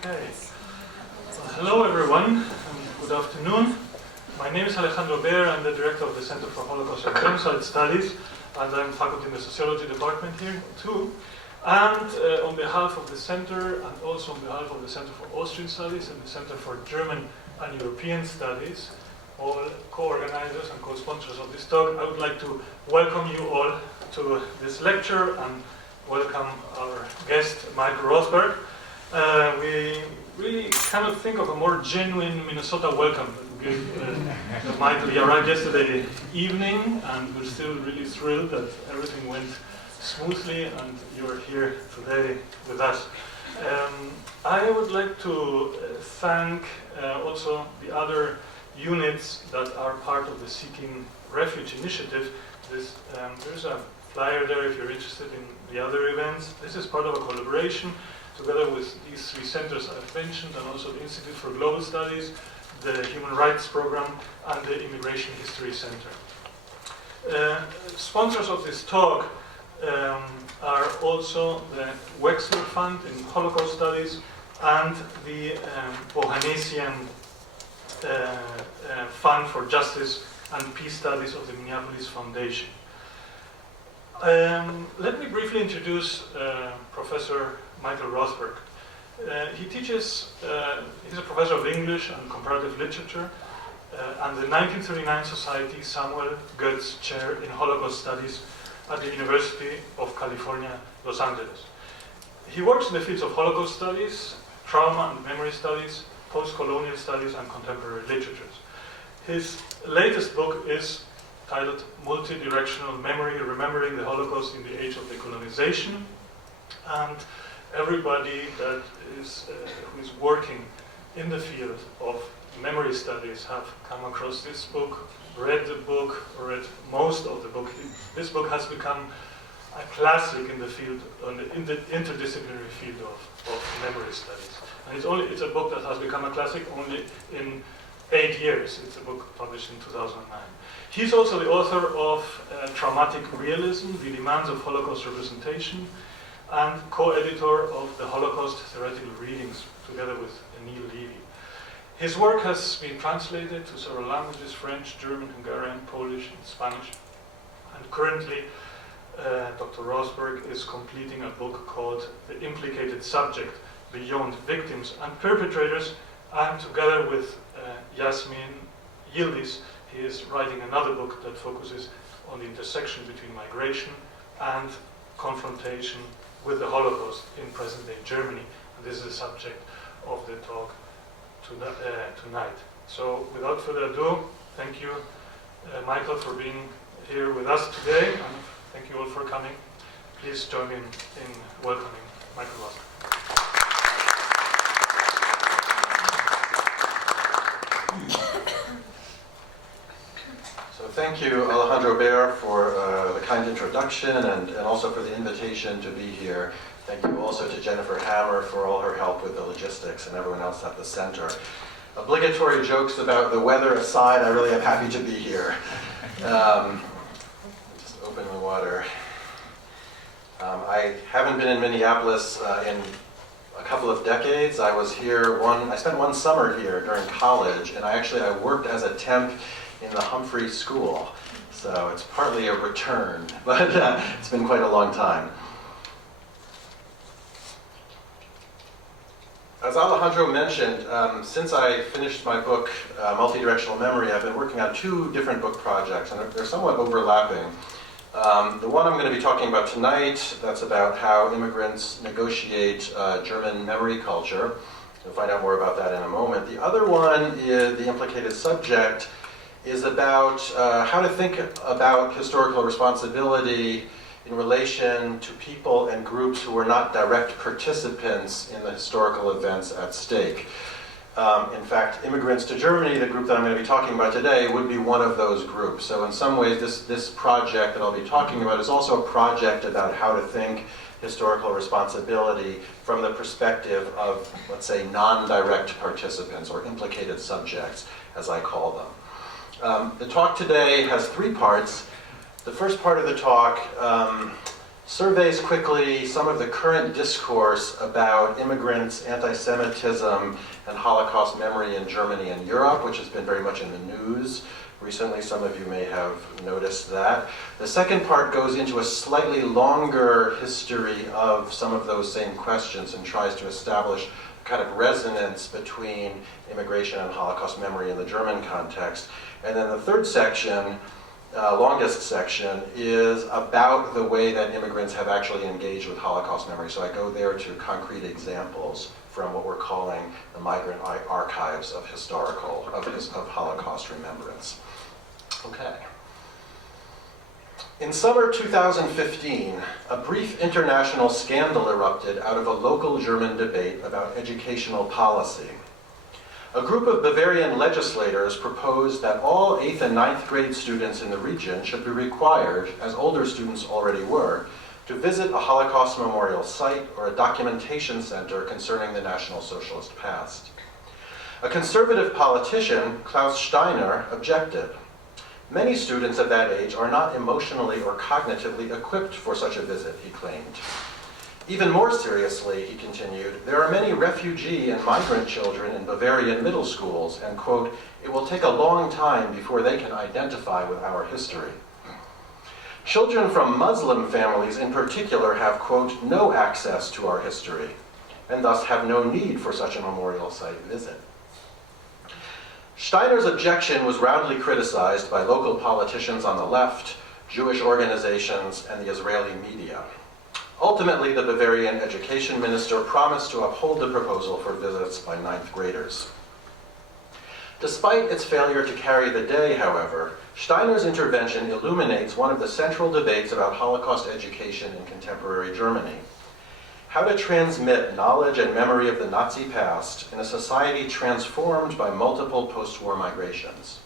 Okay. Well, hello everyone, and good afternoon. My name is Alejandro Behr. I'm the director of the Center for Holocaust and Genocide Studies, and I'm faculty in the sociology department here too. And on behalf of the center, and also on behalf of the Center for Austrian Studies and the Center for German and European Studies, all co-organizers and co-sponsors of this talk, I would like to welcome you all to this lecture and welcome our guest, Michael ROTHBERG. We really cannot think of a more genuine Minnesota welcome that we give Michael. He arrived yesterday evening, and we're still really thrilled that everything went smoothly and you're here today with us. I would like to thank also the other units that are part of the Seeking Refuge initiative. There's a flyer there if you're interested in the other events. This is part of a collaboration together with these three centers I've mentioned, and also the Institute for Global Studies, the Human Rights Program, and the Immigration History Center. Sponsors of this talk are also the Wexler Fund in Holocaust Studies and the Ohanessian Fund for Justice and Peace Studies of the Minneapolis Foundation. Let me briefly introduce Professor Michael ROTHBERG. He teaches, he's a professor of English and comparative literature and the 1939 Society Samuel Goetz Chair in Holocaust Studies at the University of California, Los Angeles. He works in the fields of Holocaust studies, trauma and memory studies, post-colonial studies, and contemporary literatures. His latest book is titled Multi-Directional Memory, Remembering the Holocaust in the Age of Decolonization. And everybody that is who is working in the field of memory studies have come across this book, read the book, or read most of the book. This book has become a classic in the field, in the interdisciplinary field of memory studies. And it's a book that has become a classic only in 8 years. It's a book published in 2009. He's also the author of Traumatic Realism, The Demands of Holocaust Representation, and co-editor of the Holocaust Theoretical Readings, together with Neil Levy. His work has been translated to several languages: French, German, Hungarian, Polish, and Spanish. And currently, Dr. ROTHBERG is completing a book called The Implicated Subject, Beyond Victims and Perpetrators, and together with Yasmin Yildiz, he is writing another book that focuses on the intersection between migration and confrontation with the Holocaust in present-day Germany. And this is the subject of the talk tonight. So without further ado, thank you, Michael, for being here with us today, and thank you all for coming. Please join me in welcoming Michael ROTHBERG. So thank you, Alejandro Behr, for the kind introduction and also for the invitation to be here. Thank you also to Jennifer Hammer for all her help with the logistics and everyone else at the center. Obligatory jokes about the weather aside, I really am happy to be here. Just open the water. I haven't been in Minneapolis in a couple of decades. I was here I spent one summer here during college, and I worked as a temp in the Humphrey School. So it's partly a return, but it's been quite a long time. As Alejandro mentioned, since I finished my book, Multi-Directional Memory, I've been working on two different book projects, and they're somewhat overlapping. The one I'm going to be talking about tonight, that's about how immigrants negotiate German memory culture. You'll find out more about that in a moment. The other one, is the implicated subject, is about how to think about historical responsibility in relation to people and groups who were not direct participants in the historical events at stake. In fact, immigrants to Germany, the group that I'm going to be talking about today, would be one of those groups. So in some ways, this project that I'll be talking about is also a project about how to think historical responsibility from the perspective of, let's say, non-direct participants, or implicated subjects, as I call them. The talk today has three parts. The first part of the talk surveys quickly some of the current discourse about immigrants, anti-Semitism, and Holocaust memory in Germany and Europe, which has been very much in the news recently. Some of you may have noticed that. The second part goes into a slightly longer history of some of those same questions and tries to establish a kind of resonance between immigration and Holocaust memory in the German context. And then the third section, longest section, is about the way that immigrants have actually engaged with Holocaust memory. So I go there to concrete examples from what we're calling the migrant archives of Holocaust remembrance. Okay. In summer 2015, a brief international scandal erupted out of a local German debate about educational policy. A group of Bavarian legislators proposed that all 8th and 9th grade students in the region should be required, as older students already were, to visit a Holocaust memorial site or a documentation center concerning the National Socialist past. A conservative politician, Klaus Steiner, objected. Many students of that age are not emotionally or cognitively equipped for such a visit, he claimed. Even more seriously, he continued, there are many refugee and migrant children in Bavarian middle schools, and, quote, it will take a long time before they can identify with our history. Children from Muslim families in particular have, quote, no access to our history, and thus have no need for such a memorial site visit. Steiner's objection was roundly criticized by local politicians on the left, Jewish organizations, and the Israeli media. Ultimately, the Bavarian education minister promised to uphold the proposal for visits by 9th graders. Despite its failure to carry the day, however, Steiner's intervention illuminates one of the central debates about Holocaust education in contemporary Germany. How to transmit knowledge and memory of the Nazi past in a society transformed by multiple post-war migrations.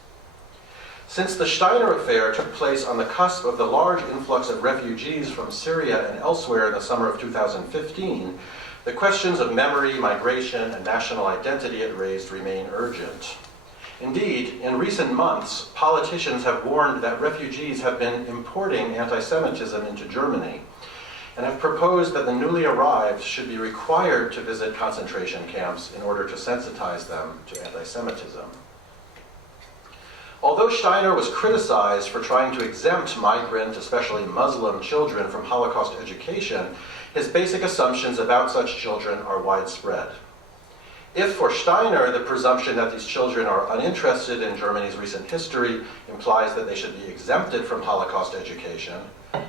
Since the Steiner affair took place on the cusp of the large influx of refugees from Syria and elsewhere in the summer of 2015, the questions of memory, migration, and national identity it raised remain urgent. Indeed, in recent months, politicians have warned that refugees have been importing anti-Semitism into Germany, and have proposed that the newly arrived should be required to visit concentration camps in order to sensitize them to anti-Semitism. Although Steiner was criticized for trying to exempt migrant, especially Muslim children from Holocaust education, his basic assumptions about such children are widespread. If for Steiner, the presumption that these children are uninterested in Germany's recent history implies that they should be exempted from Holocaust education,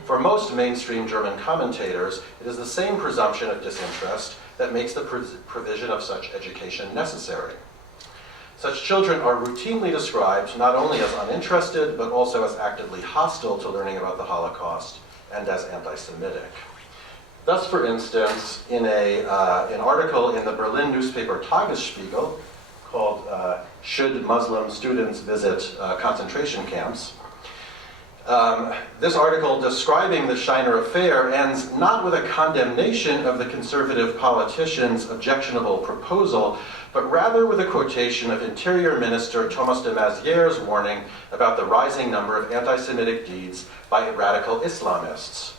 for most mainstream German commentators, it is the same presumption of disinterest that makes the provision of such education necessary. Such children are routinely described not only as uninterested, but also as actively hostile to learning about the Holocaust and as anti-Semitic. Thus, for instance, in an article in the Berlin newspaper Tagesspiegel called Should Muslim Students Visit Concentration Camps? This article describing the Steiner affair ends not with a condemnation of the conservative politician's objectionable proposal, but rather with a quotation of Interior Minister Thomas de Maizier's warning about the rising number of anti-Semitic deeds by radical Islamists.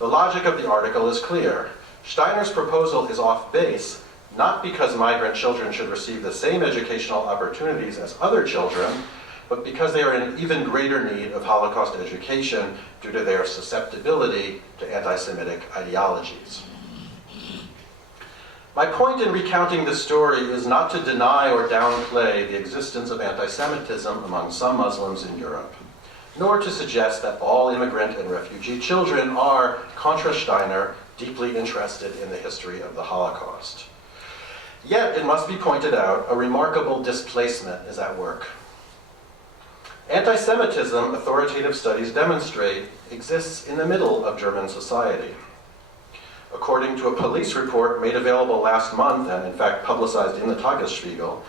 The logic of the article is clear. Steiner's proposal is off base, not because migrant children should receive the same educational opportunities as other children, but because they are in even greater need of Holocaust education due to their susceptibility to anti-Semitic ideologies. My point in recounting this story is not to deny or downplay the existence of anti-Semitism among some Muslims in Europe, nor to suggest that all immigrant and refugee children are, contra Steiner, deeply interested in the history of the Holocaust. Yet, it must be pointed out, a remarkable displacement is at work. Anti-Semitism, authoritative studies demonstrate, exists in the middle of German society. According to a police report made available last month, and in fact publicized in the Tagesspiegel,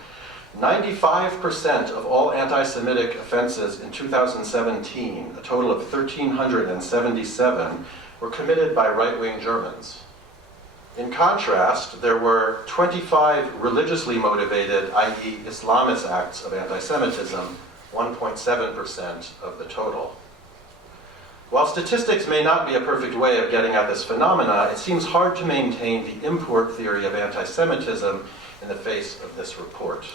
95% of all anti-Semitic offenses in 2017, a total of 1,377, were committed by right-wing Germans. In contrast, there were 25 religiously motivated, i.e. Islamist acts of anti-Semitism, 1.7% of the total. While statistics may not be a perfect way of getting at this phenomena, it seems hard to maintain the import theory of anti-Semitism in the face of this report.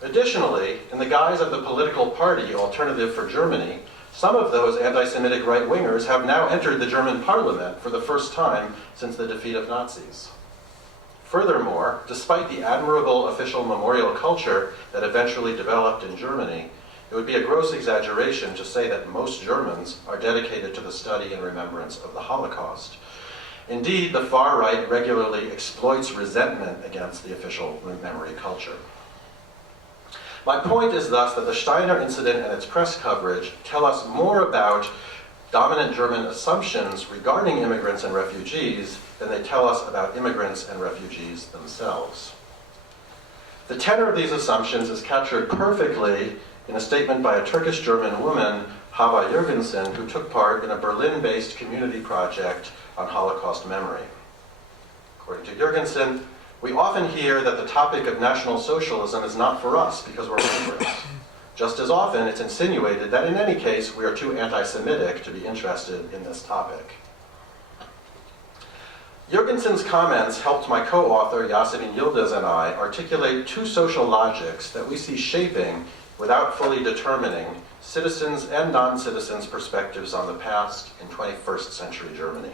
Additionally, in the guise of the political party Alternative for Germany, some of those anti-Semitic right-wingers have now entered the German parliament for the first time since the defeat of Nazis. Furthermore, despite the admirable official memorial culture that eventually developed in Germany, it would be a gross exaggeration to say that most Germans are dedicated to the study and remembrance of the Holocaust. Indeed, the far right regularly exploits resentment against the official memory culture. My point is thus that the Steiner incident and its press coverage tell us more about dominant German assumptions regarding immigrants and refugees than they tell us about immigrants and refugees themselves. The tenor of these assumptions is captured perfectly in a statement by a Turkish-German woman, Hava Jürgensen, who took part in a Berlin-based community project on Holocaust memory. According to Jürgensen, we often hear that the topic of National Socialism is not for us because we're immigrants. Just as often, it's insinuated that in any case, we are too anti-Semitic to be interested in this topic. Jürgensen's comments helped my co-author, Yasemin Yildiz, and I articulate two social logics that we see shaping, without fully determining, citizens' and non-citizens' perspectives on the past in 21st century Germany.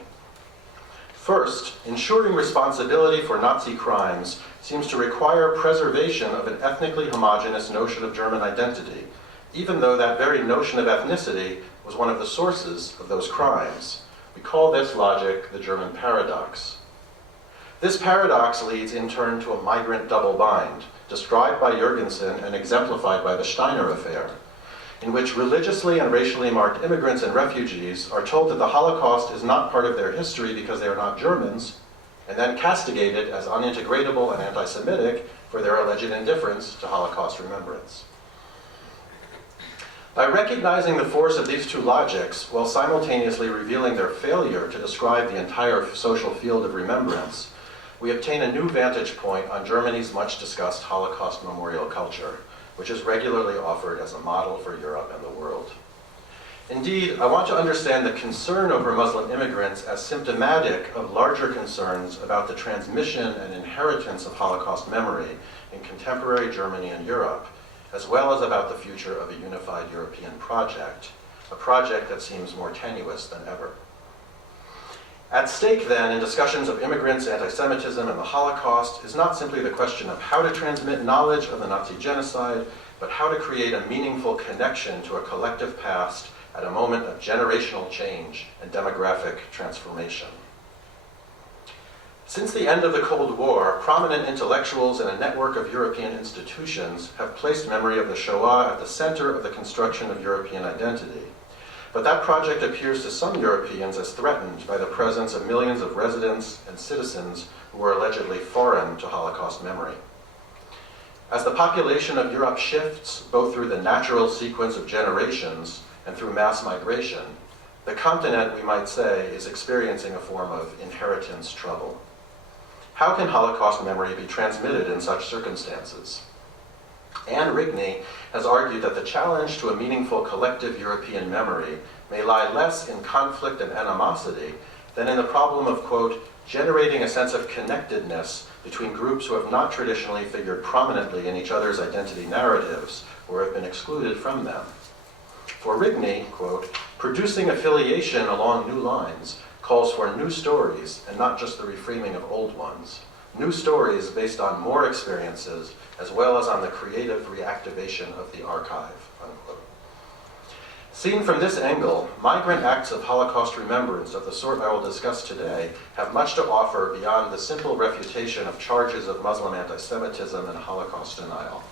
First, ensuring responsibility for Nazi crimes seems to require preservation of an ethnically homogeneous notion of German identity, even though that very notion of ethnicity was one of the sources of those crimes. We call this logic the German paradox. This paradox leads in turn to a migrant double bind, described by Jürgensen and exemplified by the Steiner affair, in which religiously and racially marked immigrants and refugees are told that the Holocaust is not part of their history because they are not Germans, and then castigated as unintegratable and anti-Semitic for their alleged indifference to Holocaust remembrance. By recognizing the force of these two logics, while simultaneously revealing their failure to describe the entire social field of remembrance, we obtain a new vantage point on Germany's much-discussed Holocaust memorial culture, which is regularly offered as a model for Europe and the world. Indeed, I want to understand the concern over Muslim immigrants as symptomatic of larger concerns about the transmission and inheritance of Holocaust memory in contemporary Germany and Europe, as well as about the future of a unified European project, a project that seems more tenuous than ever. At stake, then, in discussions of immigrants, anti-Semitism, and the Holocaust is not simply the question of how to transmit knowledge of the Nazi genocide, but how to create a meaningful connection to a collective past at a moment of generational change and demographic transformation. Since the end of the Cold War, prominent intellectuals and a network of European institutions have placed memory of the Shoah at the center of the construction of European identity. But that project appears to some Europeans as threatened by the presence of millions of residents and citizens who were allegedly foreign to Holocaust memory. As the population of Europe shifts, both through the natural sequence of generations and through mass migration, the continent, we might say, is experiencing a form of inheritance trouble. How can Holocaust memory be transmitted in such circumstances? Anne Rigney has argued that the challenge to a meaningful collective European memory may lie less in conflict and animosity than in the problem of, quote, generating a sense of connectedness between groups who have not traditionally figured prominently in each other's identity narratives or have been excluded from them. For Rigney, quote, producing affiliation along new lines calls for new stories and not just the reframing of old ones. New stories based on more experiences as well as on the creative reactivation of the archive, unquote. Seen from this angle, migrant acts of Holocaust remembrance of the sort I will discuss today have much to offer beyond the simple refutation of charges of Muslim anti-Semitism and Holocaust denial.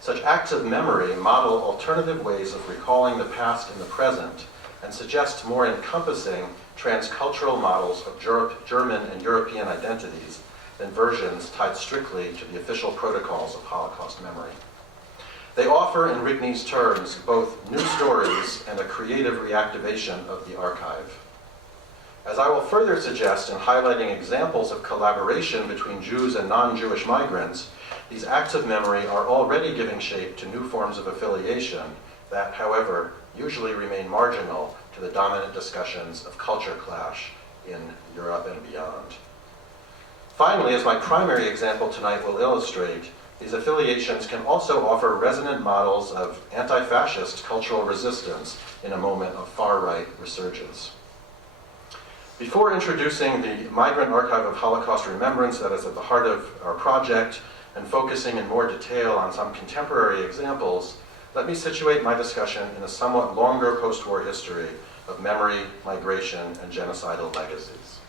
Such acts of memory model alternative ways of recalling the past in the present and suggest more encompassing transcultural models of German and European identities than versions tied strictly to the official protocols of Holocaust memory. They offer, in Rigney's terms, both new stories and a creative reactivation of the archive. As I will further suggest in highlighting examples of collaboration between Jews and non-Jewish migrants, these acts of memory are already giving shape to new forms of affiliation that, however, usually remain marginal to the dominant discussions of culture clash in Europe and beyond. Finally, as my primary example tonight will illustrate, these affiliations can also offer resonant models of anti-fascist cultural resistance in a moment of far-right resurgence. Before introducing the Migrant Archive of Holocaust Remembrance that is at the heart of our project and focusing in more detail on some contemporary examples, let me situate my discussion in a somewhat longer post-war history of memory, migration, and genocidal legacies.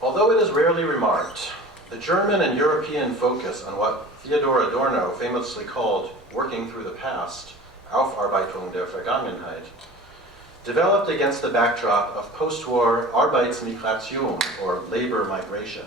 Although it is rarely remarked, the German and European focus on what Theodor Adorno famously called working through the past, Aufarbeitung der Vergangenheit, developed against the backdrop of post-war Arbeitsmigration, or labor migration.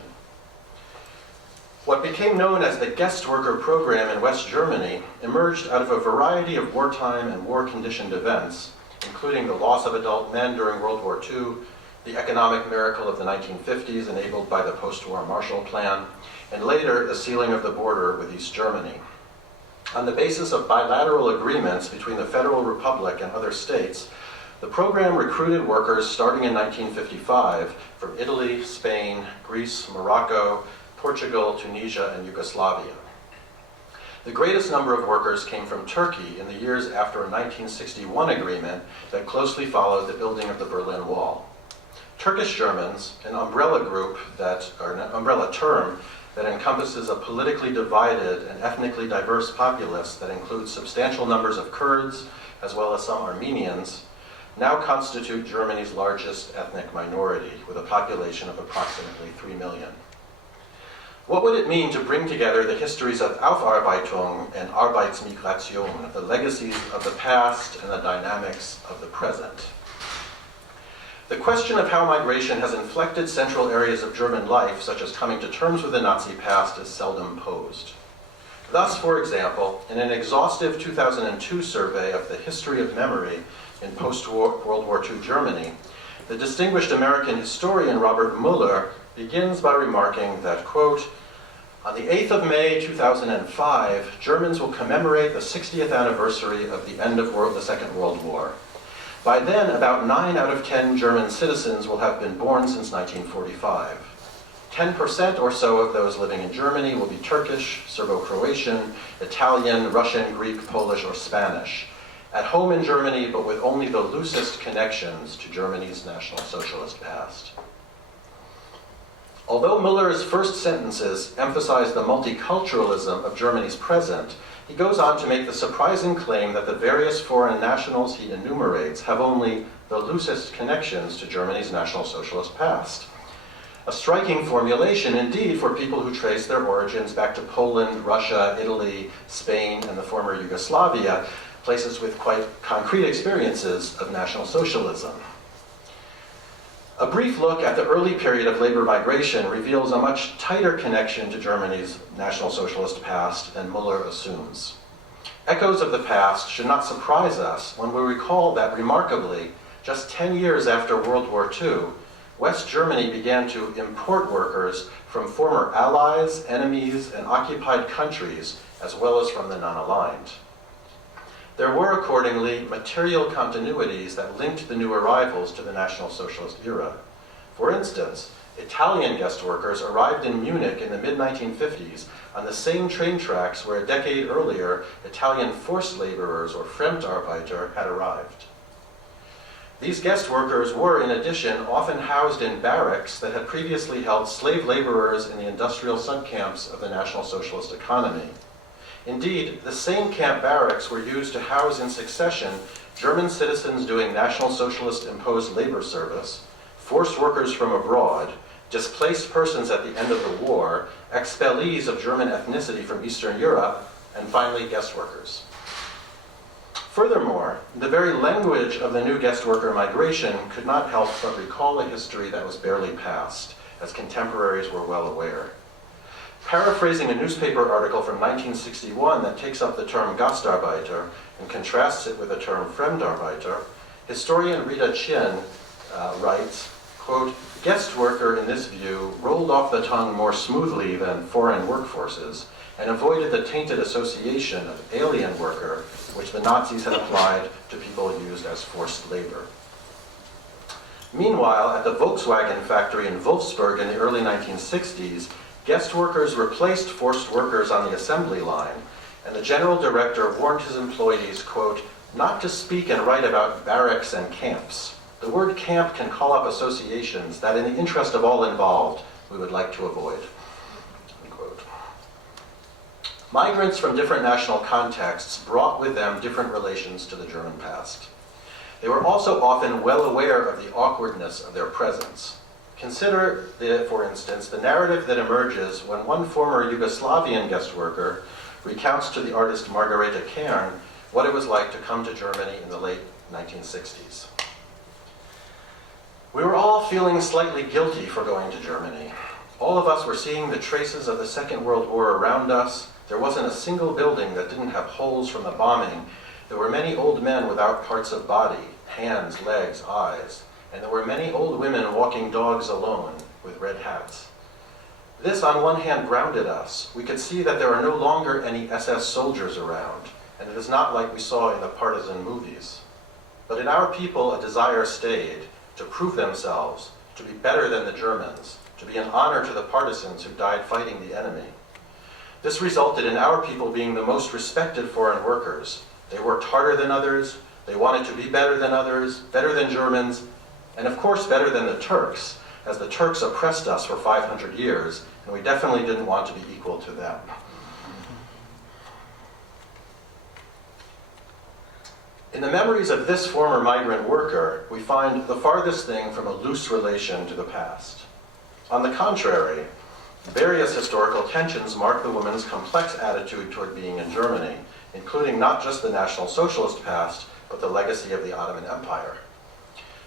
What became known as the guest worker program in West Germany emerged out of a variety of wartime and war-conditioned events, including the loss of adult men during World War II, the economic miracle of the 1950s enabled by the post-war Marshall Plan, and later the sealing of the border with East Germany. On the basis of bilateral agreements between the Federal Republic and other states, the program recruited workers starting in 1955 from Italy, Spain, Greece, Morocco, Portugal, Tunisia, and Yugoslavia. The greatest number of workers came from Turkey in the years after a 1961 agreement that closely followed the building of the Berlin Wall. Turkish Germans, an umbrella term that encompasses a politically divided and ethnically diverse populace that includes substantial numbers of Kurds, as well as some Armenians, now constitute Germany's largest ethnic minority, with a population of approximately 3 million. What would it mean to bring together the histories of Aufarbeitung and Arbeitsmigration, the legacies of the past and the dynamics of the present? The question of how migration has inflected central areas of German life, such as coming to terms with the Nazi past, is seldom posed. Thus, for example, in an exhaustive 2002 survey of the history of memory in post-World War II Germany, the distinguished American historian Robert Mueller begins by remarking that, quote, "On the 8th of May 2005, Germans will commemorate the 60th anniversary of the end of the Second World War. By then, about 9 out of 10 German citizens will have been born since 1945. 10% or so of those living in Germany will be Turkish, Serbo-Croatian, Italian, Russian, Greek, Polish, or Spanish, at home in Germany, but with only the loosest connections to Germany's National Socialist past." Although Muller's first sentences emphasize the multiculturalism of Germany's present, he goes on to make the surprising claim that the various foreign nationals he enumerates have only the loosest connections to Germany's National Socialist past. A striking formulation indeed for people who trace their origins back to Poland, Russia, Italy, Spain, and the former Yugoslavia, places with quite concrete experiences of National Socialism. A brief look at the early period of labor migration reveals a much tighter connection to Germany's National Socialist past than Mueller assumes. Echoes of the past should not surprise us when we recall that, remarkably, just 10 years after World War II, West Germany began to import workers from former allies, enemies, and occupied countries, as well as from the non-aligned. There were, accordingly, material continuities that linked the new arrivals to the National Socialist era. For instance, Italian guest workers arrived in Munich in the mid-1950s on the same train tracks where a decade earlier Italian forced laborers, or Fremdarbeiter, had arrived. These guest workers were, in addition, often housed in barracks that had previously held slave laborers in the industrial subcamps of the National Socialist economy. Indeed, the same camp barracks were used to house in succession German citizens doing National Socialist-imposed labor service, forced workers from abroad, displaced persons at the end of the war, expellees of German ethnicity from Eastern Europe, and finally guest workers. Furthermore, the very language of the new guest worker migration could not help but recall a history that was barely past, as contemporaries were well aware. Paraphrasing a newspaper article from 1961 that takes up the term Gastarbeiter and contrasts it with the term Fremdarbeiter, historian Rita Chin writes, Quote, guest worker in this view rolled off the tongue more smoothly than foreign workforces and avoided the tainted association of alien worker, which the Nazis had applied to people used as forced labor. Meanwhile, at the Volkswagen factory in Wolfsburg in the early 1960s, guest workers replaced forced workers on the assembly line, and the general director warned his employees, quote, not to speak and write about barracks and camps. The word camp can call up associations that in the interest of all involved, we would like to avoid. Unquote. Migrants from different national contexts brought with them different relations to the German past. They were also often well aware of the awkwardness of their presence. Consider, for instance, the narrative that emerges when one former Yugoslavian guest worker recounts to the artist Margareta Kern what it was like to come to Germany in the late 1960s. We were all feeling slightly guilty for going to Germany. All of us were seeing the traces of the Second World War around us. There wasn't a single building that didn't have holes from the bombing. There were many old men without parts of body, hands, legs, eyes, and there were many old women walking dogs alone with red hats. This, on one hand, grounded us. We could see that there are no longer any SS soldiers around, and it is not like we saw in the partisan movies. But in our people, a desire stayed to prove themselves, to be better than the Germans, to be an honor to the partisans who died fighting the enemy. This resulted in our people being the most respected foreign workers. They worked harder than others, they wanted to be better than others, better than Germans, and of course better than the Turks, as the Turks oppressed us for 500 years, and we definitely didn't want to be equal to them. In the memories of this former migrant worker, we find the farthest thing from a loose relation to the past. On the contrary, various historical tensions mark the woman's complex attitude toward being in Germany, including not just the National Socialist past, but the legacy of the Ottoman Empire.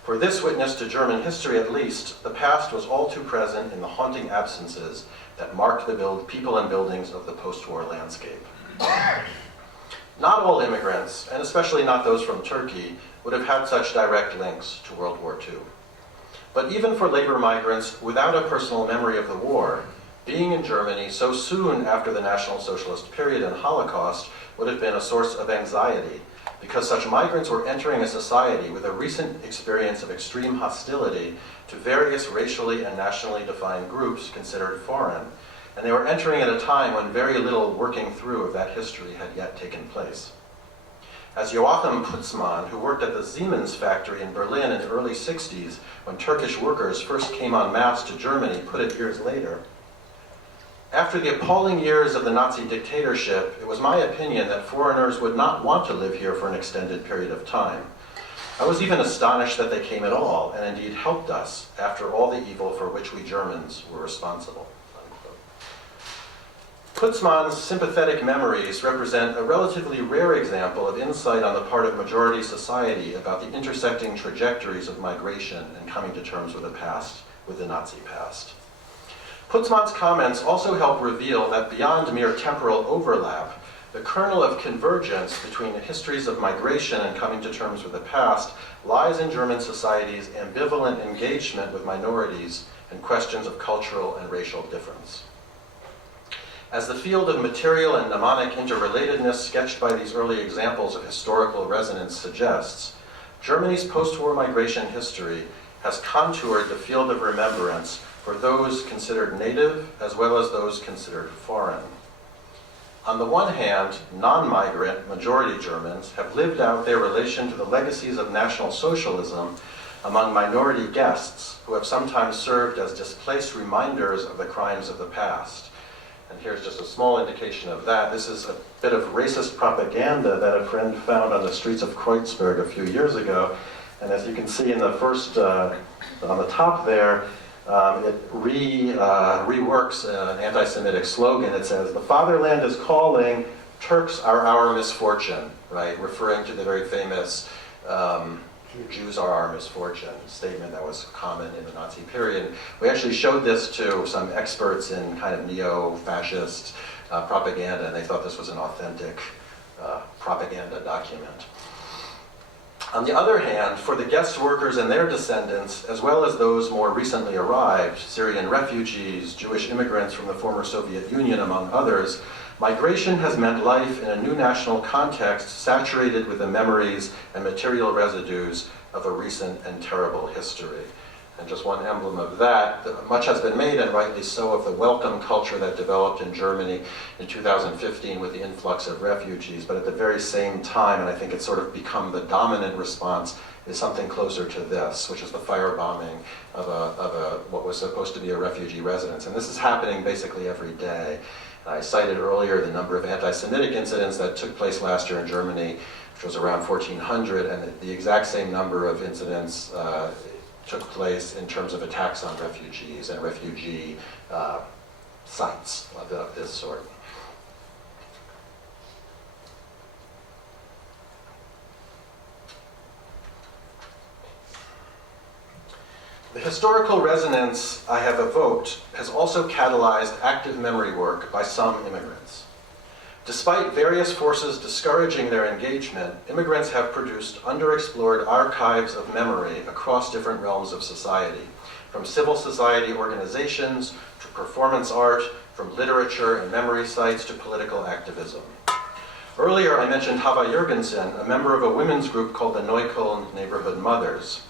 For this witness to German history at least, the past was all too present in the haunting absences that marked the people and buildings of the post-war landscape. Not all immigrants, and especially not those from Turkey, would have had such direct links to World War II. But even for labor migrants without a personal memory of the war, being in Germany so soon after the National Socialist period and Holocaust would have been a source of anxiety, because such migrants were entering a society with a recent experience of extreme hostility to various racially and nationally defined groups considered foreign, and they were entering at a time when very little working through of that history had yet taken place. As Joachim Putzmann, who worked at the Siemens factory in Berlin in the early 60s, when Turkish workers first came en masse to Germany, put it years later, after the appalling years of the Nazi dictatorship, it was my opinion that foreigners would not want to live here for an extended period of time. I was even astonished that they came at all, and indeed helped us after all the evil for which we Germans were responsible. Putzmann's sympathetic memories represent a relatively rare example of insight on the part of majority society about the intersecting trajectories of migration and coming to terms with the past, with the Nazi past. Putzmann's comments also help reveal that beyond mere temporal overlap, the kernel of convergence between the histories of migration and coming to terms with the past lies in German society's ambivalent engagement with minorities and questions of cultural and racial difference. As the field of material and mnemonic interrelatedness sketched by these early examples of historical resonance suggests, Germany's post-war migration history has contoured the field of remembrance for those considered native as well as those considered foreign. On the one hand, non-migrant majority Germans have lived out their relation to the legacies of National Socialism among minority guests who have sometimes served as displaced reminders of the crimes of the past. And here's just a small indication of that. This is a bit of racist propaganda that a friend found on the streets of Kreuzberg a few years ago. And as you can see in the first, on the top there, it reworks an anti-Semitic slogan. It says, "The fatherland is calling, Turks are our misfortune," right? Referring to the very famous Jews are our misfortune statement that was common in the Nazi period. We actually showed this to some experts in kind of neo-fascist propaganda, and they thought this was an authentic propaganda document. On the other hand, for the guest workers and their descendants, as well as those more recently arrived, Syrian refugees, Jewish immigrants from the former Soviet Union, among others, migration has meant life in a new national context saturated with the memories and material residues of a recent and terrible history. And just one emblem of that, much has been made, and rightly so, of the welcome culture that developed in Germany in 2015 with the influx of refugees. But at the very same time, and I think it's sort of become the dominant response, is something closer to this, which is the firebombing of what was supposed to be a refugee residence. And this is happening basically every day. I cited earlier the number of anti-Semitic incidents that took place last year in Germany, which was around 1,400, and the exact same number of incidents took place in terms of attacks on refugees and refugee sites of this sort. The historical resonance I have evoked has also catalyzed active memory work by some immigrants. Despite various forces discouraging their engagement, immigrants have produced underexplored archives of memory across different realms of society, from civil society organizations to performance art, from literature and memory sites to political activism. Earlier, I mentioned Hava Jurgensen, a member of a women's group called the Neukölln Neighborhood Mothers.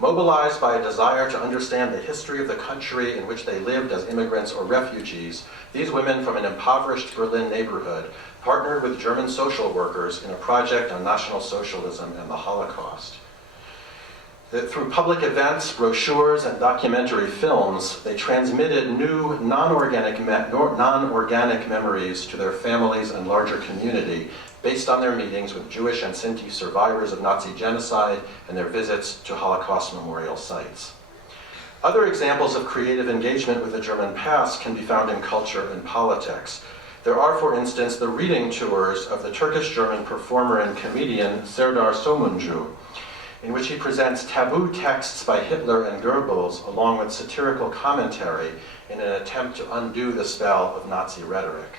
Mobilized by a desire to understand the history of the country in which they lived as immigrants or refugees, these women from an impoverished Berlin neighborhood partnered with German social workers in a project on National Socialism and the Holocaust. Through public events, brochures, and documentary films, they transmitted new non-organic memories to their families and larger community based on their meetings with Jewish and Sinti survivors of Nazi genocide and their visits to Holocaust memorial sites. Other examples of creative engagement with the German past can be found in culture and politics. There are, for instance, the reading tours of the Turkish-German performer and comedian Serdar Somuncu, in which he presents taboo texts by Hitler and Goebbels along with satirical commentary in an attempt to undo the spell of Nazi rhetoric.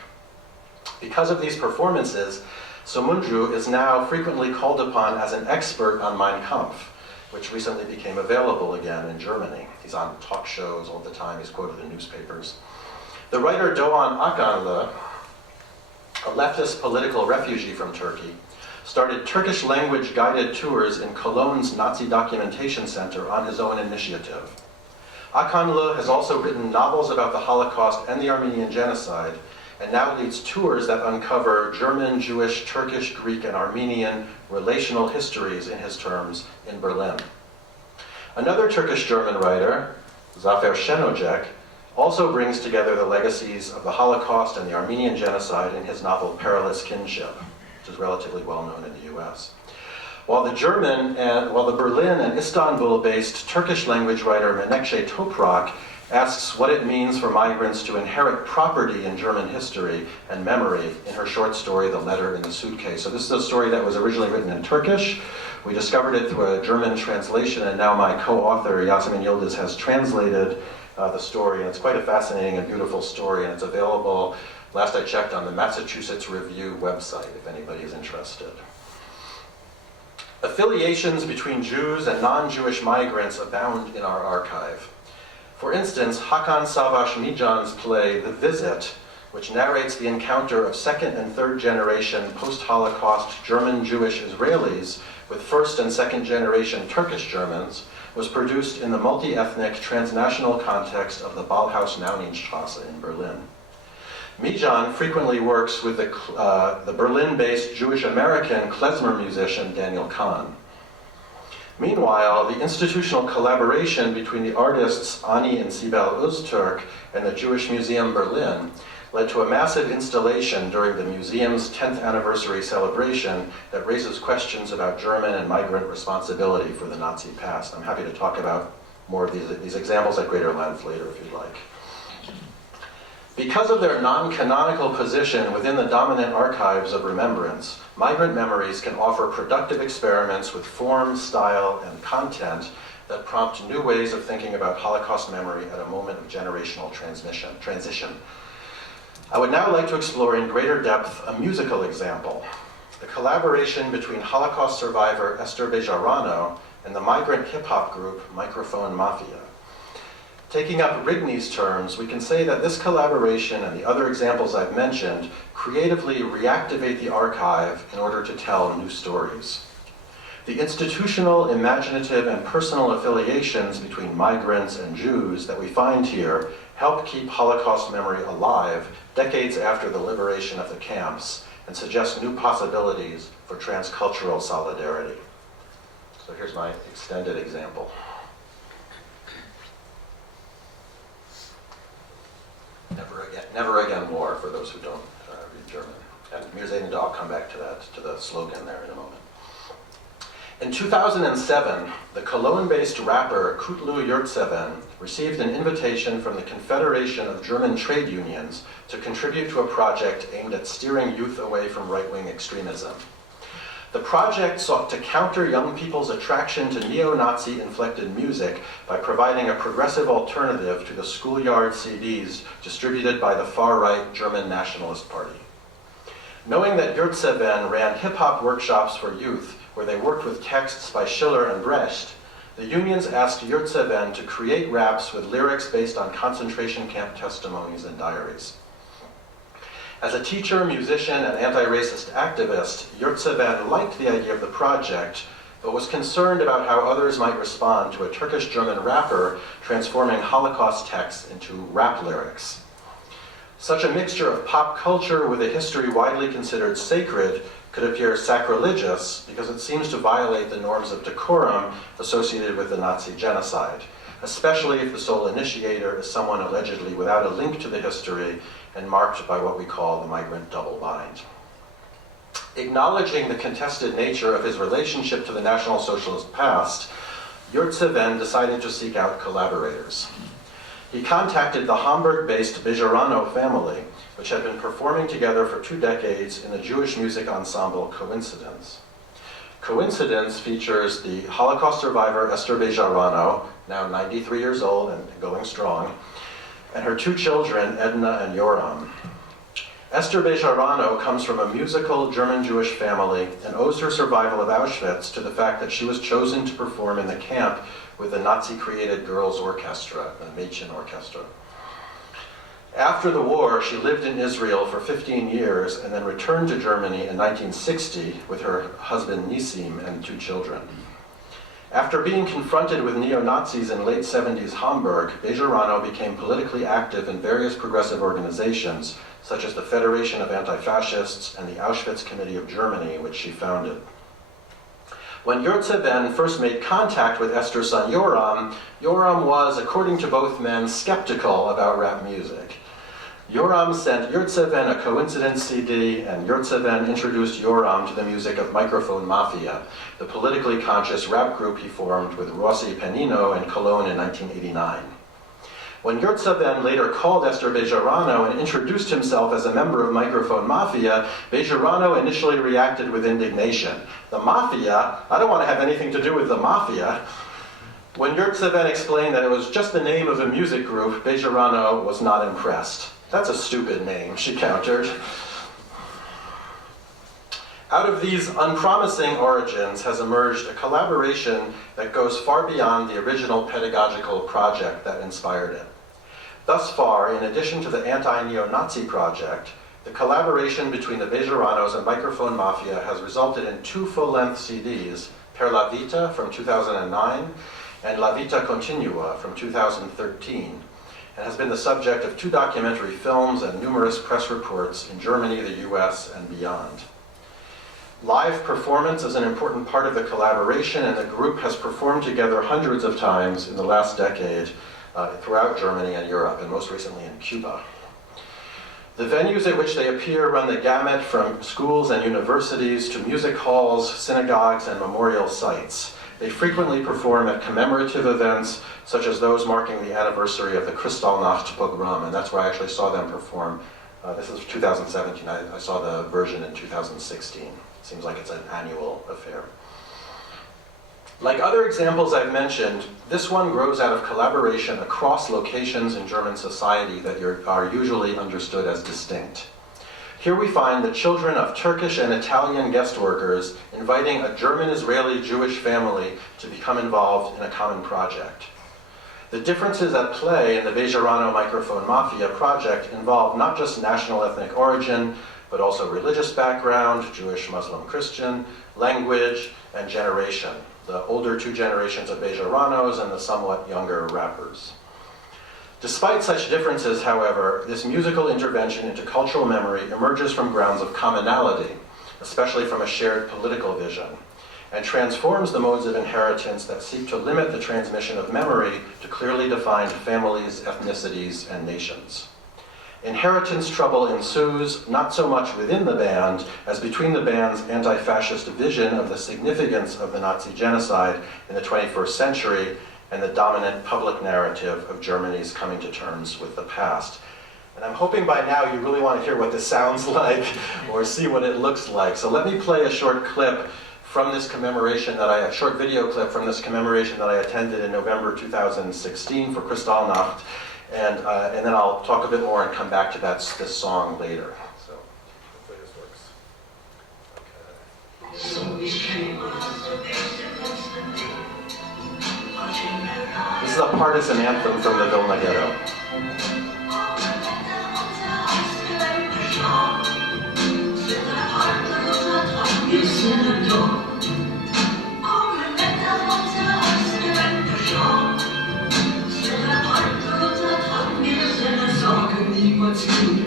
Because of these performances, Somuncu is now frequently called upon as an expert on Mein Kampf, which recently became available again in Germany. He's on talk shows all the time, he's quoted in newspapers. The writer Doğan Akkanlı, a leftist political refugee from Turkey, started Turkish language guided tours in Cologne's Nazi Documentation Center on his own initiative. Akkanlı has also written novels about the Holocaust and the Armenian Genocide, and now leads tours that uncover German, Jewish, Turkish, Greek, and Armenian relational histories, in his terms, in Berlin. Another Turkish-German writer, Zafer Şenocek, also brings together the legacies of the Holocaust and the Armenian Genocide in his novel Perilous Kinship, which is relatively well known in the US. While the Berlin and Istanbul-based Turkish language writer Menekşe Toprak asks what it means for migrants to inherit property in German history and memory in her short story, The Letter in the Suitcase. So this is a story that was originally written in Turkish. We discovered it through a German translation, and now my co-author, Yasemin Yildiz, has translated the story, and it's quite a fascinating and beautiful story, and it's available, last I checked, on the Massachusetts Review website, if anybody is interested. Affiliations between Jews and non-Jewish migrants abound in our archive. For instance, Hakan Savaş Mijan's play The Visit, which narrates the encounter of second and third generation post-Holocaust German Jewish Israelis with first and second generation Turkish Germans, was produced in the multi-ethnic transnational context of the Bauhaus-Nauninstrasse in Berlin. Mijan frequently works with the Berlin-based Jewish-American klezmer musician Daniel Kahn. Meanwhile, the institutional collaboration between the artists Ani and Sibel Öztürk and the Jewish Museum Berlin led to a massive installation during the museum's 10th anniversary celebration that raises questions about German and migrant responsibility for the Nazi past. I'm happy to talk about more of these examples at greater length later if you'd like. Because of their non-canonical position within the dominant archives of remembrance, migrant memories can offer productive experiments with form, style, and content that prompt new ways of thinking about Holocaust memory at a moment of generational transition. I would now like to explore in greater depth a musical example. the collaboration between Holocaust survivor Esther Bejarano and the migrant hip-hop group Microphone Mafia. Taking up Rigney's terms, we can say that this collaboration and the other examples I've mentioned creatively reactivate the archive in order to tell new stories. The institutional, imaginative, and personal affiliations between migrants and Jews that we find here help keep Holocaust memory alive decades after the liberation of the camps and suggest new possibilities for transcultural solidarity. So here's my extended example. Never again war, for those who don't read German. And mir sehen da, I'll come back to that, to the slogan there in a moment. In 2007, the Cologne-based rapper Kutlu Yurtseven received an invitation from the Confederation of German Trade Unions to contribute to a project aimed at steering youth away from right-wing extremism. The project sought to counter young people's attraction to neo-Nazi-inflected music by providing a progressive alternative to the schoolyard CDs distributed by the far-right German Nationalist Party. Knowing that Yurtseven ran hip-hop workshops for youth where they worked with texts by Schiller and Brecht, the unions asked Yurtseven to create raps with lyrics based on concentration camp testimonies and diaries. As a teacher, musician, and anti-racist activist, Yurtseven liked the idea of the project, but was concerned about how others might respond to a Turkish-German rapper transforming Holocaust texts into rap lyrics. Such a mixture of pop culture with a history widely considered sacred could appear sacrilegious because it seems to violate the norms of decorum associated with the Nazi genocide, especially if the sole initiator is someone allegedly without a link to the history and marked by what we call the migrant double bind. Acknowledging the contested nature of his relationship to the National Socialist past, Yurtseven decided to seek out collaborators. He contacted the Hamburg-based Bejarano family, which had been performing together for 2 decades in the Jewish music ensemble Coincidence. Coincidence features the Holocaust survivor Esther Bejarano, now 93 years old and going strong, and her 2 children, Edna and Yoram. Esther Bejarano comes from a musical German-Jewish family and owes her survival of Auschwitz to the fact that she was chosen to perform in the camp with the Nazi-created girls' orchestra, the Mädchen Orchestra. After the war, she lived in Israel for 15 years and then returned to Germany in 1960 with her husband Nissim and 2 children. After being confronted with neo-Nazis in late 70s Hamburg, Bejarano became politically active in various progressive organizations, such as the Federation of Anti-Fascists and the Auschwitz Committee of Germany, which she founded. When Yurtseven first made contact with Esther's son Yoram, Yoram was, according to both men, skeptical about rap music. Yoram sent Yurtseven a Coincidence CD, and Yurtseven introduced Yoram to the music of Microphone Mafia, the politically conscious rap group he formed with Rossi Penino in Cologne in 1989. When Yurtseven later called Esther Bejarano and introduced himself as a member of Microphone Mafia, Bejarano initially reacted with indignation. The Mafia? I don't want to have anything to do with the Mafia. When Yurtseven explained that it was just the name of a music group, Bejarano was not impressed. That's a stupid name, she countered. Out of these unpromising origins has emerged a collaboration that goes far beyond the original pedagogical project that inspired it. Thus far, in addition to the anti-neo-Nazi project, the collaboration between the Bejaranos and Microphone Mafia has resulted in 2 full-length CDs, Per la Vita from 2009 and La Vita Continua from 2013, and has been the subject of 2 documentary films and numerous press reports in Germany, the US, and beyond. Live performance is an important part of the collaboration, and the group has performed together hundreds of times in the last decade throughout Germany and Europe, and most recently in Cuba. The venues at which they appear run the gamut from schools and universities to music halls, synagogues, and memorial sites. They frequently perform at commemorative events, such as those marking the anniversary of the Kristallnacht pogrom, and that's where I actually saw them perform. This is 2017. I saw the version in 2016. Seems like it's an annual affair. Like other examples I've mentioned, this one grows out of collaboration across locations in German society that are usually understood as distinct. Here we find the children of Turkish and Italian guest workers inviting a German-Israeli Jewish family to become involved in a common project. The differences at play in the Bejarano Microphone Mafia project involve not just national ethnic origin, but also religious background, Jewish, Muslim, Christian, language, and generation, the older two generations of Bejaranos and the somewhat younger rappers. Despite such differences, however, this musical intervention into cultural memory emerges from grounds of commonality, especially from a shared political vision, and transforms the modes of inheritance that seek to limit the transmission of memory to clearly defined families, ethnicities, and nations. Inheritance trouble ensues not so much within the band as between the band's anti-fascist vision of the significance of the Nazi genocide in the 21st century and the dominant public narrative of Germany's coming to terms with the past. And I'm hoping by now you really want to hear what this sounds like or see what it looks like. So let me play a short clip from this commemoration a short video clip from this commemoration that I attended in November 2016 for Kristallnacht. And then I'll talk a bit more and come back to this song later. So hopefully this works. Okay. This is a partisan anthem from the Vilna Ghetto.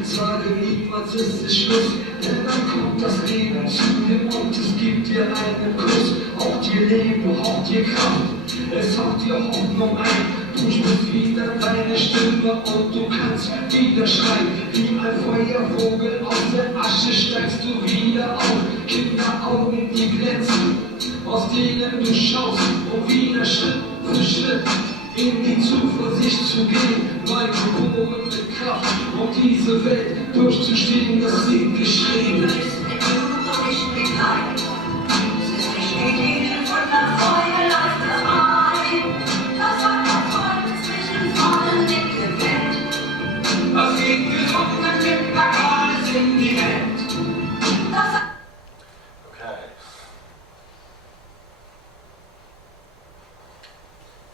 Sage niemals, es ist Schluss, denn dann kommt das Leben zu dir und es gibt dir einen Kuss. Haucht dir Leben, haucht dir Kraft, es haucht dir Hoffnung ein. Du spürst wieder deine Stimme und du kannst wieder schreien. Wie ein Feuervogel aus der Asche steigst du wieder auf. Kinderaugen, die glänzen, aus denen du schaust, um wieder Schritt für Schritt in die Zuversicht zu gehen, neu geboren mit Kraft, um diese Welt durchzustehen, das steht geschrieben. Du bist mit Blut und nicht mit Leid. Es ist nicht mit Ihnen von der Feuer läuft das ein. Das sagt der Freund zwischen Sonnendicke Welt. Das geht gesungen mit Plakates in die Welt.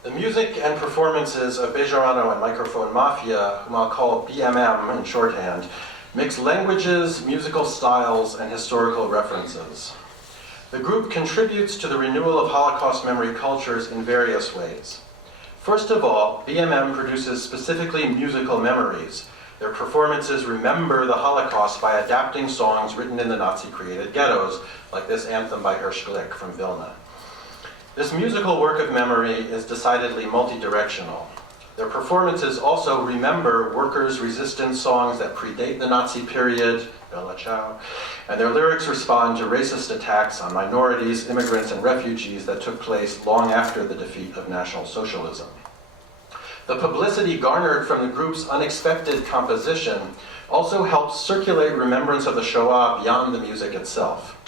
The music and performances of Bejarano and Microphone Mafia, whom I'll call BMM in shorthand, mix languages, musical styles, and historical references. The group contributes to the renewal of Holocaust memory cultures in various ways. First of all, BMM produces specifically musical memories. Their performances remember the Holocaust by adapting songs written in the Nazi-created ghettos, like this anthem by Hersch Glick from Vilna. This musical work of memory is decidedly multi-directional. Their performances also remember workers' resistance songs that predate the Nazi period, Bella Ciao, and their lyrics respond to racist attacks on minorities, immigrants, and refugees that took place long after the defeat of National Socialism. The publicity garnered from the group's unexpected composition also helps circulate remembrance of the Shoah beyond the music itself.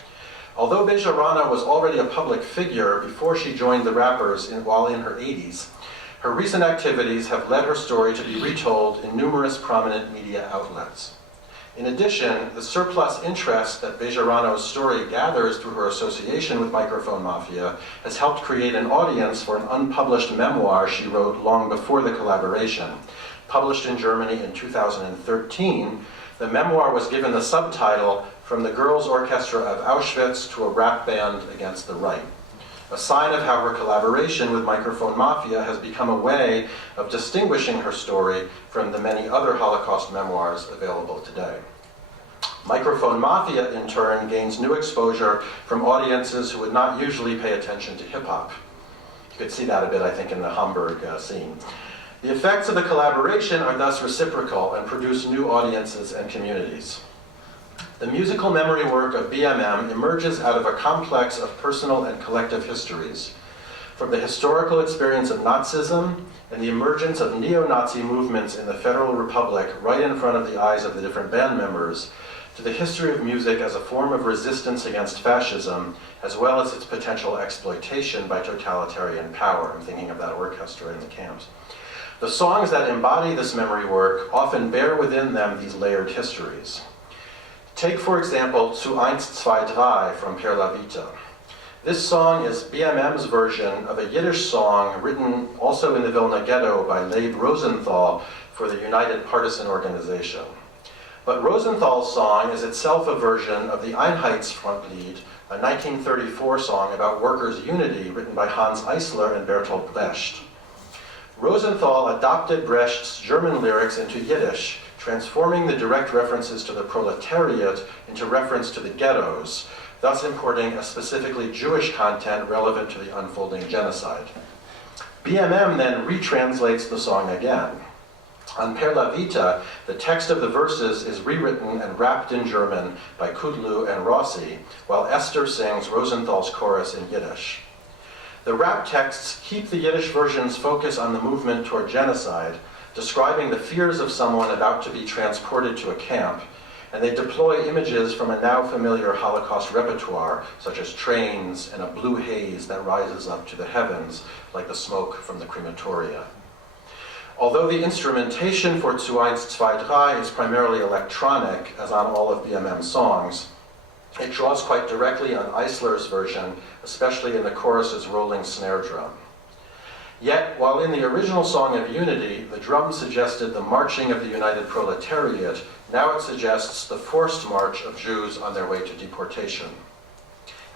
Although Bejarano was already a public figure before she joined the rappers while in her 80s, her recent activities have led her story to be retold in numerous prominent media outlets. In addition, the surplus interest that Bejarano's story gathers through her association with Microphone Mafia has helped create an audience for an unpublished memoir she wrote long before the collaboration. Published in Germany in 2013, the memoir was given the subtitle From the Girls' Orchestra of Auschwitz to a Rap Band Against the Right, a sign of how her collaboration with Microphone Mafia has become a way of distinguishing her story from the many other Holocaust memoirs available today. Microphone Mafia, in turn, gains new exposure from audiences who would not usually pay attention to hip-hop. You could see that a bit, I think, in the Hamburg scene. The effects of the collaboration are thus reciprocal and produce new audiences and communities. The musical memory work of BMM emerges out of a complex of personal and collective histories, from the historical experience of Nazism and the emergence of neo-Nazi movements in the Federal Republic right in front of the eyes of the different band members, to the history of music as a form of resistance against fascism, as well as its potential exploitation by totalitarian power. I'm thinking of that orchestra in the camps. The songs that embody this memory work often bear within them these layered histories. Take, for example, Zu eins, zwei, drei from Per la Vita. This song is BMM's version of a Yiddish song written also in the Vilna Ghetto by Leib Rosenthal for the United Partisan Organization. But Rosenthal's song is itself a version of the Einheitsfrontlied, a 1934 song about workers' unity written by Hans Eisler and Bertolt Brecht. Rosenthal adopted Brecht's German lyrics into Yiddish, transforming the direct references to the proletariat into reference to the ghettos, thus importing a specifically Jewish content relevant to the unfolding genocide. BMM then retranslates the song again. On Per la Vita, the text of the verses is rewritten and rapped in German by Kudlu and Rossi, while Esther sings Rosenthal's chorus in Yiddish. The rap texts keep the Yiddish version's focus on the movement toward genocide, describing the fears of someone about to be transported to a camp, and they deploy images from a now familiar Holocaust repertoire, such as trains and a blue haze that rises up to the heavens, like the smoke from the crematoria. Although the instrumentation for Zu eins, zwei, drei is primarily electronic, as on all of BMM's songs, it draws quite directly on Eisler's version, especially in the chorus's rolling snare drum. Yet, while in the original Song of Unity, the drum suggested the marching of the united proletariat, now it suggests the forced march of Jews on their way to deportation.